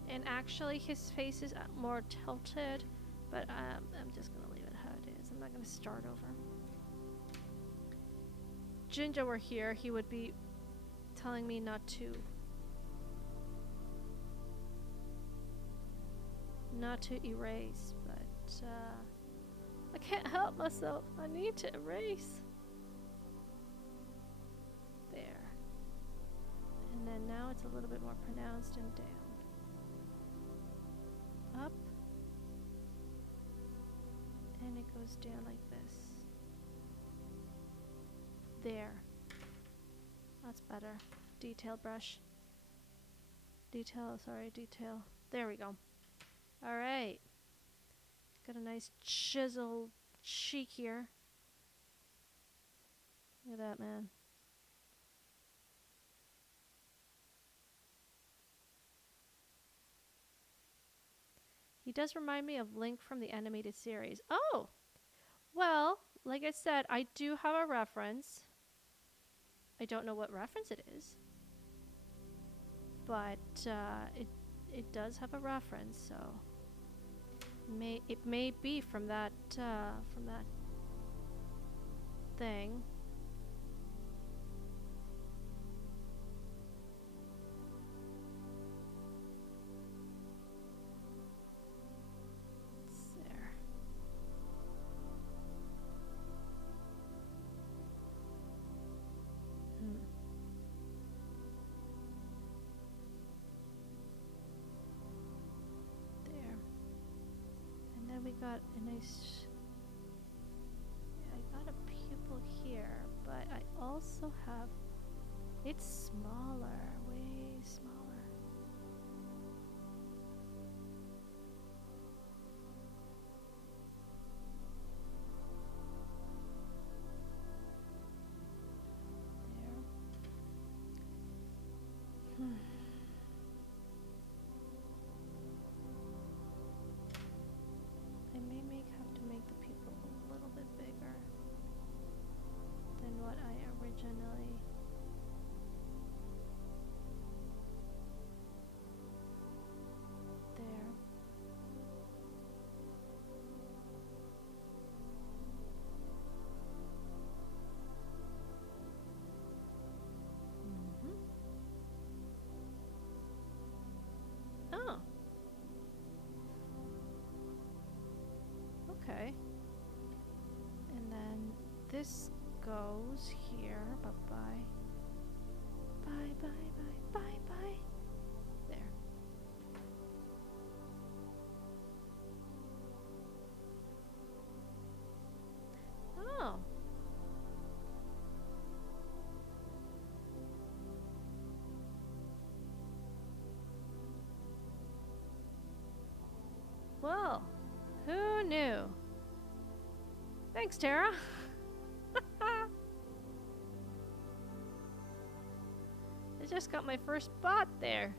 And actually, his face is more tilted. But I'm just going to leave it how it is. I'm not going to start over. Jinja were here, he would be telling me not to erase, but I can't help myself. I need to erase. There. And then now it's a little bit more pronounced and down. Up. And it goes down like this. There. That's better. Detail brush. Detail. There we go. Alright. Got a nice chisel cheek here. Look at that, man. He does remind me of Link from the animated series. Oh! Well, like I said, I do have a reference. I don't know what reference it is. But it does have a reference, so it may be from that thing. It's there. We got a nice, I got a pupil here, but I also have, it's smaller, way smaller. There. Have to make the pupil a little bit bigger than what I originally. There. Oh. Okay. And then this goes here. Bye-bye. Bye, bye, bye, bye, bye. There. Oh. Well, who knew? Thanks, Tara. I just got my first bot there.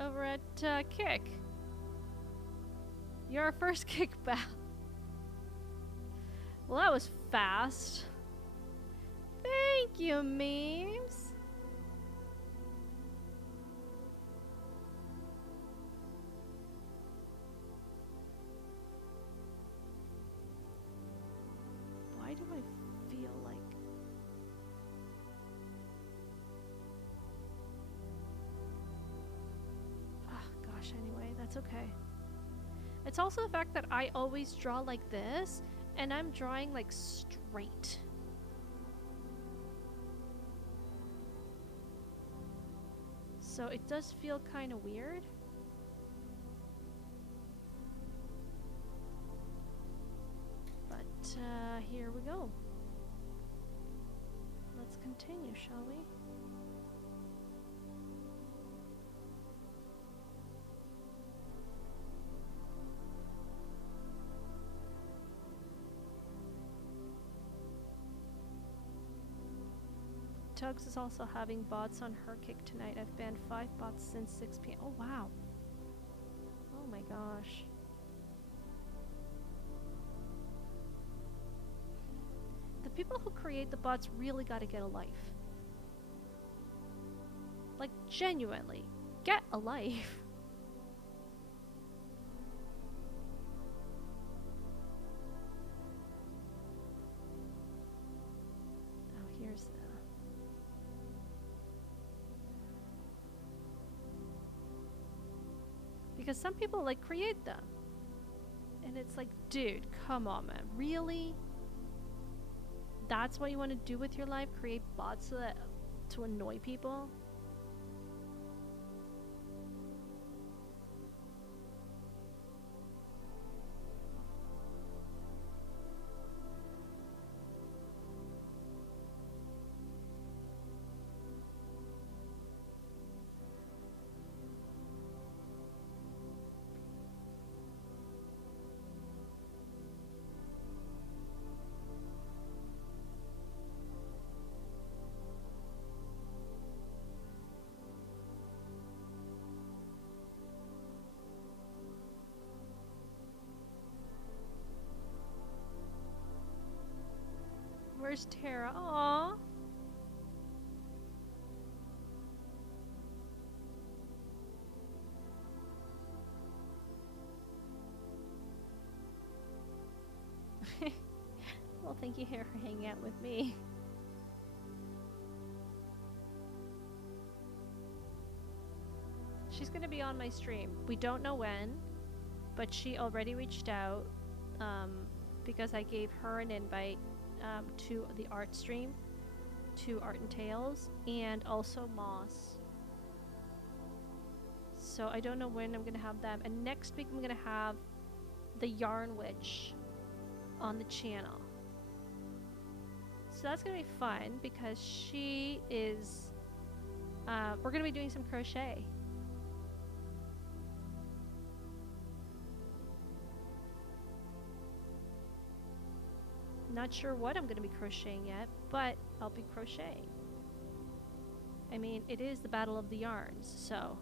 Over at Kick. Your first kickback. Well, that was fast. Thank you, memes. Why do I feel like... gosh, anyway, that's okay. It's also the fact that I always draw like this, and I'm drawing like straight. So it does feel kind of weird. here we go. Let's continue, shall we? Tugs is also having bots on her kick tonight. I've banned 5 bots since 6 p.m. Oh, wow. Oh my gosh. The people who create the bots really gotta get a life. Like, genuinely. Get a life. Oh, here's the... Because some people, like, create them. And it's like, dude, come on, man. Really? That's what you want to do with your life? Create bots so that, to annoy people? Where's Tara? Aww. Well, thank you here for hanging out with me. She's gonna be on my stream. We don't know when, but she already reached out because I gave her an invite to the art stream, to Art and Tales, and also Moss. So I don't know when I'm gonna have them. And next week I'm gonna have the Yarn Witch on the channel. So that's gonna be fun because she is. We're gonna be doing some crochet. Not sure what I'm going to be crocheting yet, but I'll be crocheting. I mean, it is the Battle of the Yarns, so...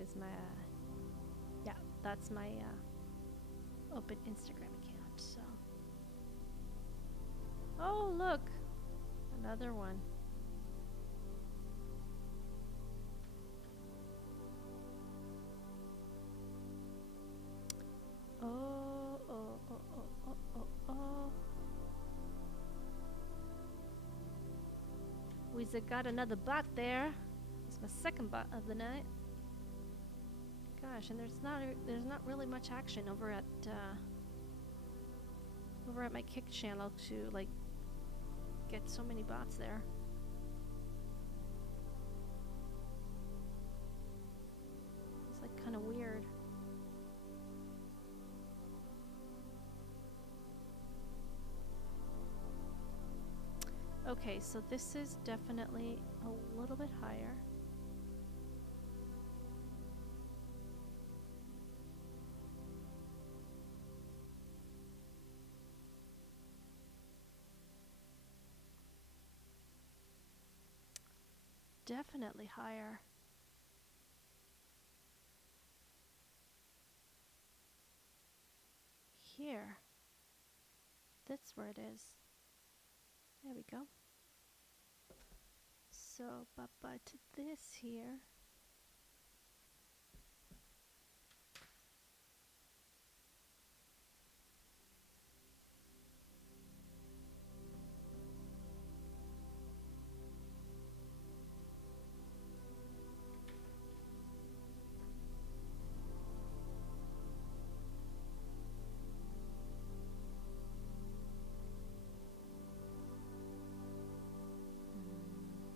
Is my yeah, that's my open Instagram account. So oh, look, another one. Oh, oh, oh, oh, oh, oh, oh. We got another bot there. It's my second bot of the night. Gosh, and there's not really much action over at my Kick channel to like get so many bots there. It's like kind of weird. Okay, so this is definitely a little bit higher. definitely higher. Here. That's where it is. There we go. So, but this here.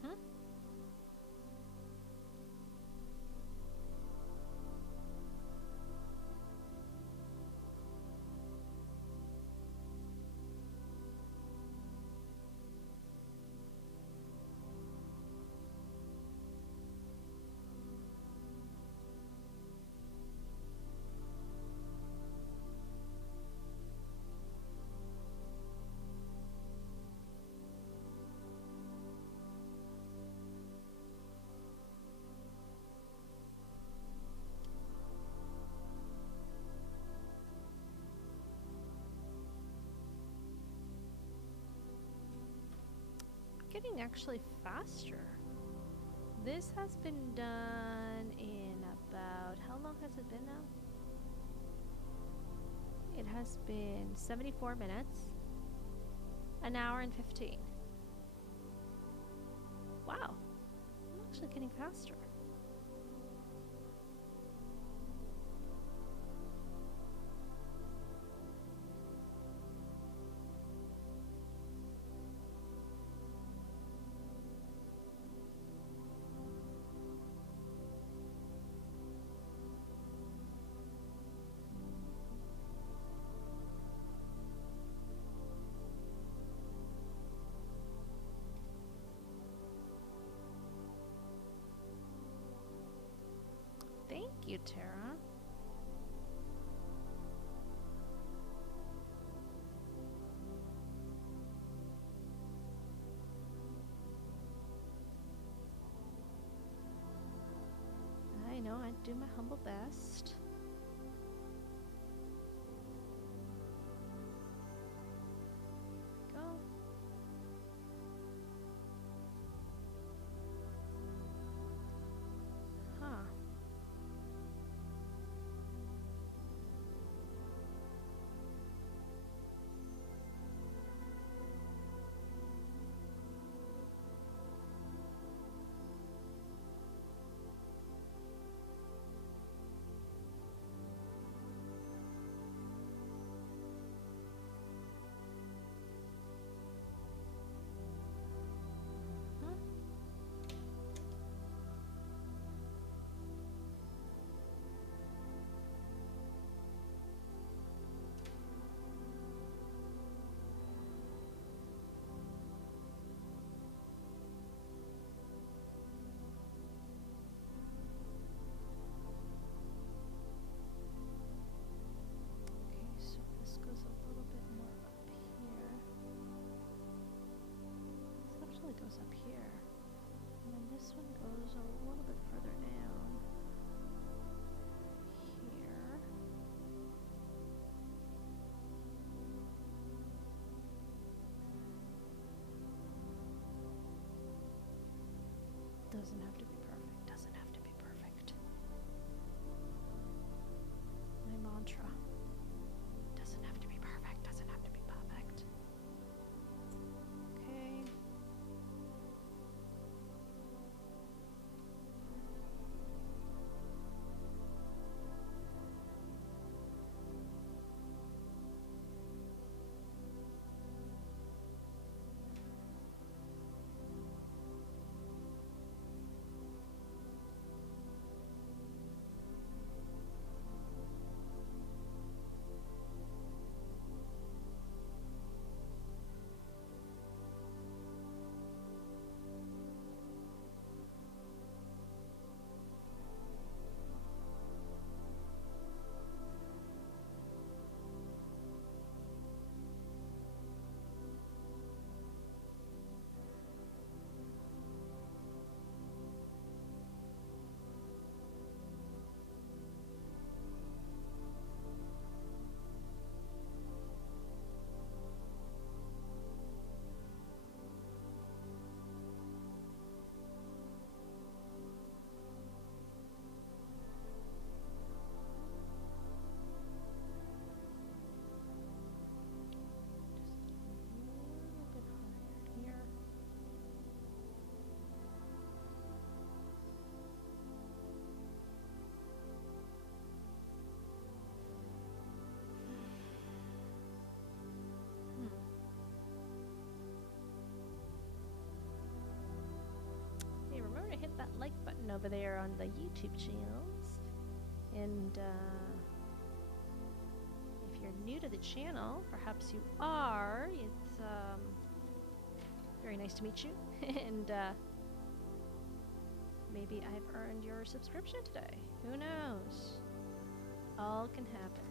Hmm? Getting actually faster. This has been done in about, how long has it been now? It has been 74 minutes, an hour and 15. Wow, I'm actually getting faster. Thank you, Tara. I know, I do my humble best. Go. Huh. Huh? Okay, so this goes a little bit more up here. This actually goes up here. And then this one goes a little bit further down. Here. Doesn't have to be perfect. Doesn't have to be perfect. My mantra. Doesn't have to be perfect. Doesn't have to be perfect. Okay. over there on the YouTube channels. And if you're new to the channel, perhaps you are, it's very nice to meet you. And maybe I've earned your subscription today. Who knows? All can happen.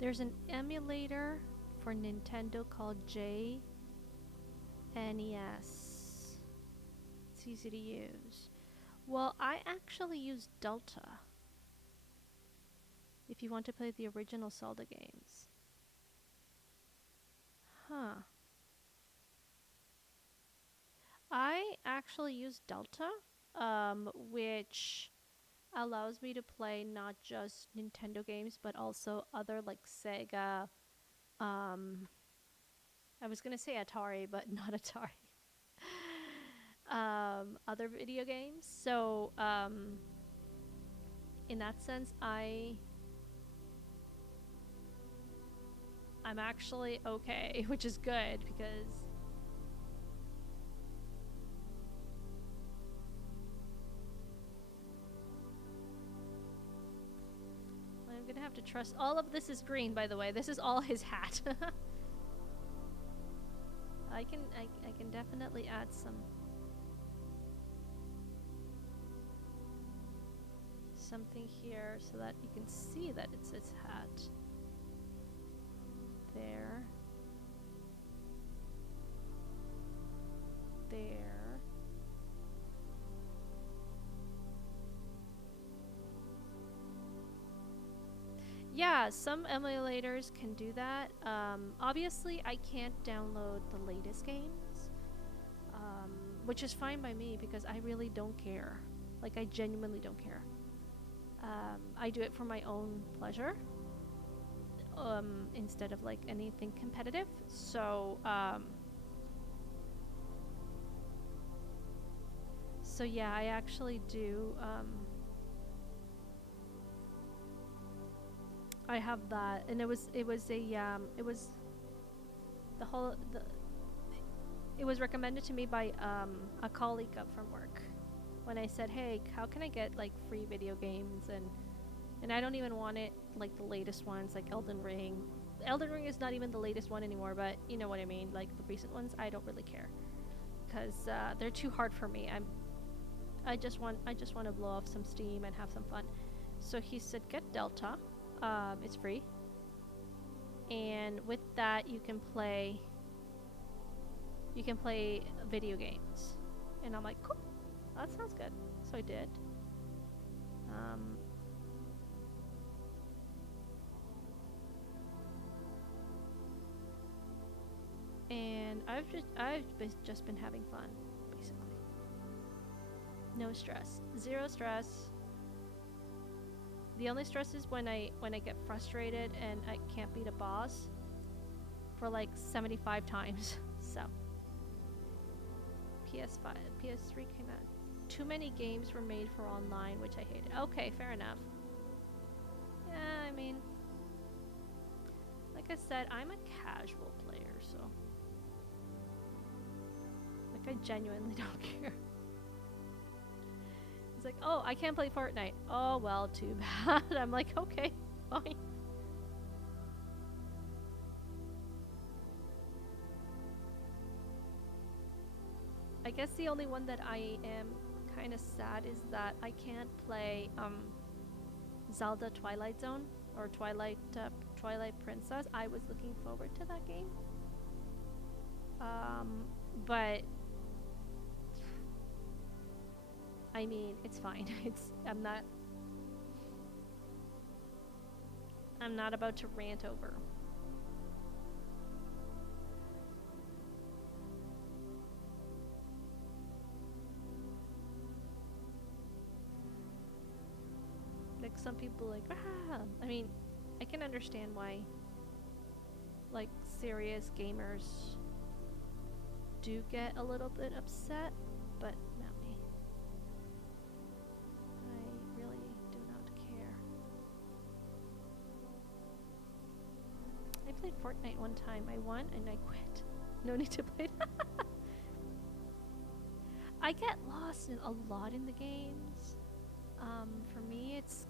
There's an emulator for Nintendo called JNES. It's easy to use. Well, I actually use Delta if you want to play the original Zelda games. Huh. I actually use Delta, which allows me to play not just Nintendo games, but also other like Sega. I was gonna say Atari, but not Atari. Other video games. So, in that sense, I'm actually okay, which is good because I'm gonna have to trust. All of this is green, by the way. This is all his hat. I can definitely add something here so that you can see that it's his hat. There. There. Yeah, some emulators can do that. Obviously, I can't download the latest games, which is fine by me because I really don't care. Like, I genuinely don't care. I do it for my own pleasure, instead of like anything competitive. So, so yeah, I actually do. I have that, and it was the whole it was recommended to me by a colleague up from work when I said, hey, how can I get like free video games, and I don't even want it like the latest ones like Elden Ring. Elden Ring is not even the latest one anymore, but you know what I mean, like the recent ones I don't really care because they're too hard for me. I just want to blow off some steam and have some fun. So he said, get Delta. It's free. And with that, you can play video games. And I'm like, cool, that sounds good. So I did. And I've just been having fun, basically. No stress, zero stress. The only stress is when I get frustrated and I can't beat a boss for like 75 times. So PS5, PS3 came out. Too many games were made for online, which I hated. Okay, fair enough. Yeah, I mean, like I said, I'm a casual player, so like I genuinely don't care. It's like, oh, I can't play Fortnite. Oh, well, too bad. I'm like, okay, fine. I guess the only one that I am kind of sad is that I can't play Zelda Twilight Zone or Twilight Princess. I was looking forward to that game. But I mean, it's fine. I'm not about to rant over. Like some people like, I mean, I can understand why like serious gamers do get a little bit upset, but not me. I really do not care. I played Fortnite one time. I won and I quit. No need to play that. I get lost a lot in the games. For me, it's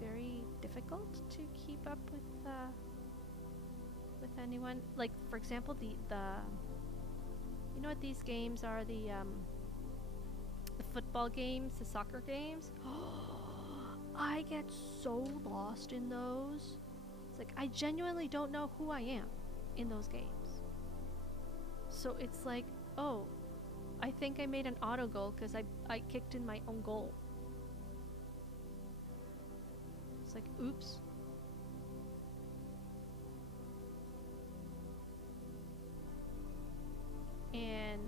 very difficult to keep up with anyone. Like, for example, the you know what these games are, the football games, the soccer games. I get so lost in those. It's like I genuinely don't know who I am in those games. So it's like, oh, I think I made an auto goal because I kicked in my own goal. It's like, oops. And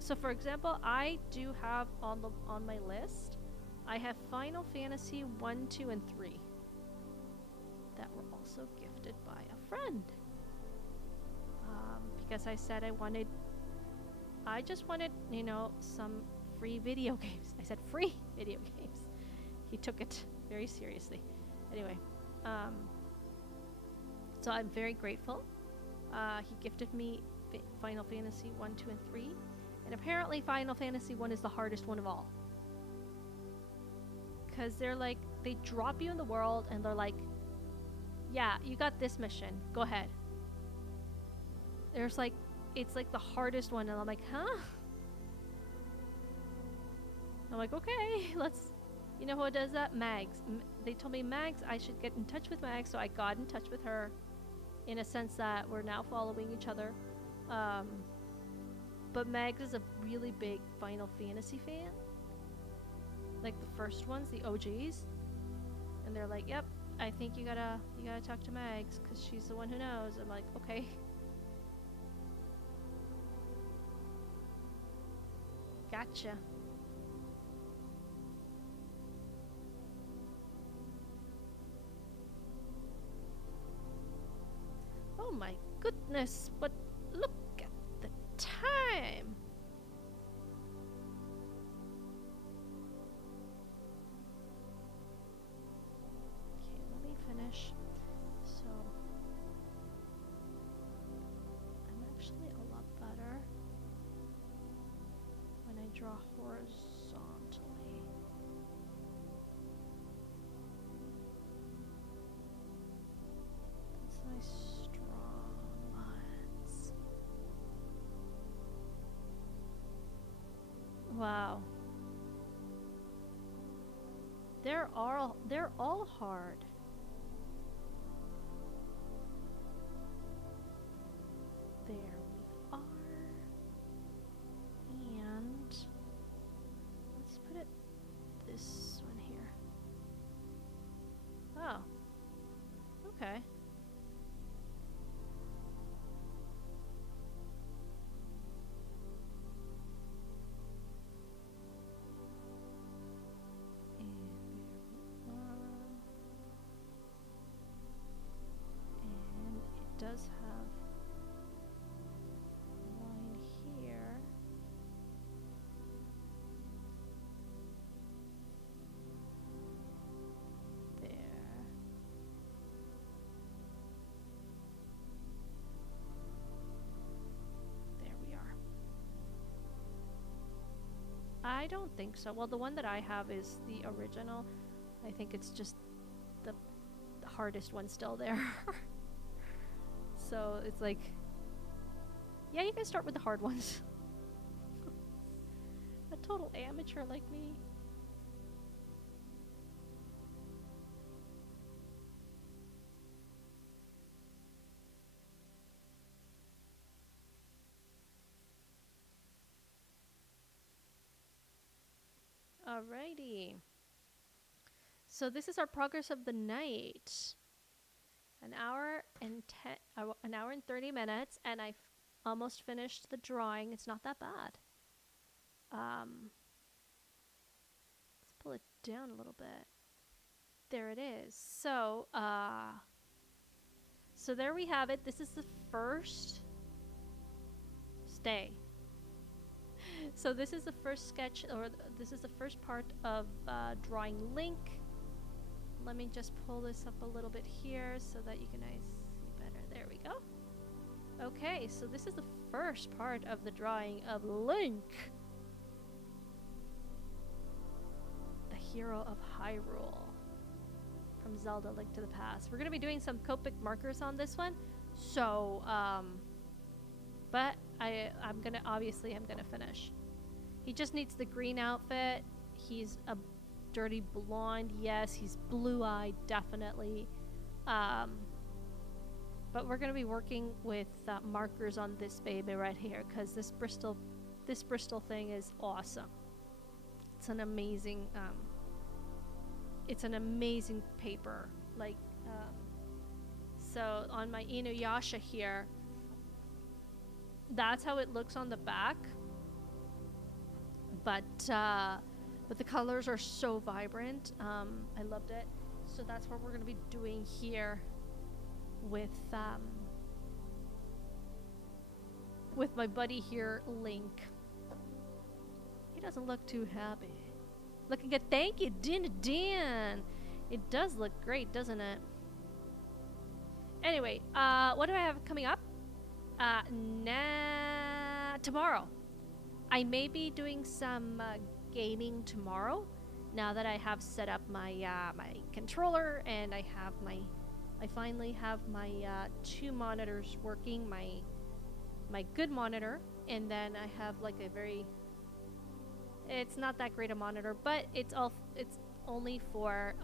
so, for example, I do have on my list, I have Final Fantasy 1, 2, and 3 that were also gifted by a friend. Because I said I just wanted, you know, some free video games. I said free video games. He took it very seriously. Anyway, so I'm very grateful. He gifted me Final Fantasy 1, 2, and 3. And apparently Final Fantasy 1 is the hardest one of all. Because they're like, they drop you in the world and they're like, yeah, you got this mission. Go ahead. There's like, it's like the hardest one. And I'm like, huh? I'm like, okay, let's, you know who does that? Mags. They told me Mags, I should get in touch with Mags. So I got in touch with her in a sense that we're now following each other. But Mags is a really big Final Fantasy fan. Like the first ones, the OGs. And they're like, yep, I think you gotta talk to Mags because she's the one who knows. I'm like, okay. Gotcha. Oh my goodness, but look at the time. Okay, let me finish. So, I'm actually a lot better when I draw horizontally. That's nice. Wow. they're all hard. There we are. And let's put it this one here. Oh. Okay. And there we are. And it does have a line here. There. There we are. I don't think so. Well, the one that I have is the original. I think it's just the hardest one still there. So it's like, yeah, you can start with the hard ones. A total amateur like me. Alrighty. So this is our progress of the night. An hour and 30 minutes, and I've almost finished the drawing. It's not that bad. Let's pull it down a little bit. There it is. So there we have it. This is the first stay. So this is the first sketch, or this is the first part of drawing Link. Let me just pull this up a little bit here so that you can see better. There we go. Okay, so this is the first part of the drawing of Link, the hero of Hyrule, from Zelda: Link to the Past. We're gonna be doing some Copic markers on this one, so but I'm gonna finish. He just needs the green outfit. He's a dirty blonde, yes. He's blue-eyed, definitely. But we're gonna be working with markers on this baby right here, because this Bristol thing is awesome. It's an amazing paper. Like, so on my Inuyasha here, that's how it looks on the back. But the colors are so vibrant. I loved it. So that's what we're gonna be doing here with my buddy here, Link. He doesn't look too happy. Looking good. Thank you, Dan. It does look great, doesn't it? Anyway, what do I have coming up? Tomorrow. I may be doing some gaming tomorrow, now that I have set up my my controller, and I finally have my 2 monitors working, my good monitor, and then I have like a it's not that great a monitor, but it's only for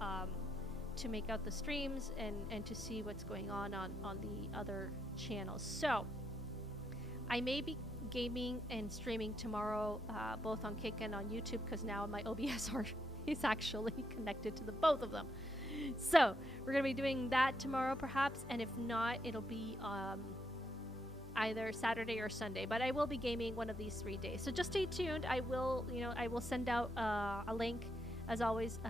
to make out the streams and to see what's going on the other channels. So I may be gaming and streaming tomorrow, both on Kick and on YouTube, because now my OBS is actually connected to the both of them. So we're gonna be doing that tomorrow, perhaps, and if not, it'll be either Saturday or Sunday. But I will be gaming one of these 3 days. So just stay tuned. I will send out a link, as always.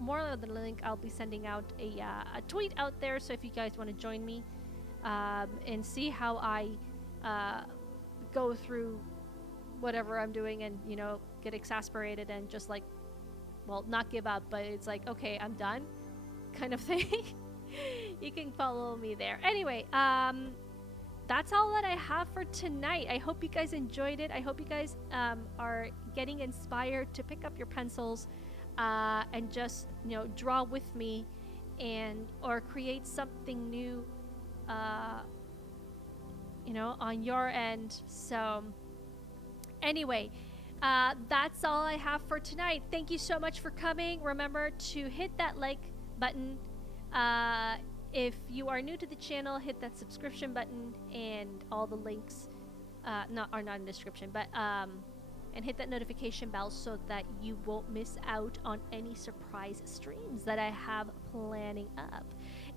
More than the link, I'll be sending out a tweet out there. So if you guys want to join me and see how I go through whatever I'm doing, and get exasperated and just like, well, not give up, but it's like, okay, I'm done, kind of thing. You can follow me there. Anyway, that's all that I have for tonight. I hope you guys enjoyed it. I hope you guys are getting inspired to pick up your pencils and just draw with me, or create something new on your end. So anyway, That's all I have for tonight. Thank you so much for coming. Remember to hit that like button. If you are new to the channel, hit that subscription button, and all the links are not in the description, but and hit that notification bell so that you won't miss out on any surprise streams that I have planning up.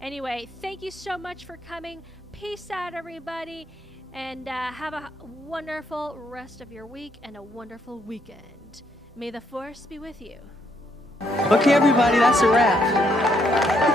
Anyway, thank you so much for coming. Peace out, everybody, and have a wonderful rest of your week and a wonderful weekend. May the force be with you. Okay, everybody, that's a wrap.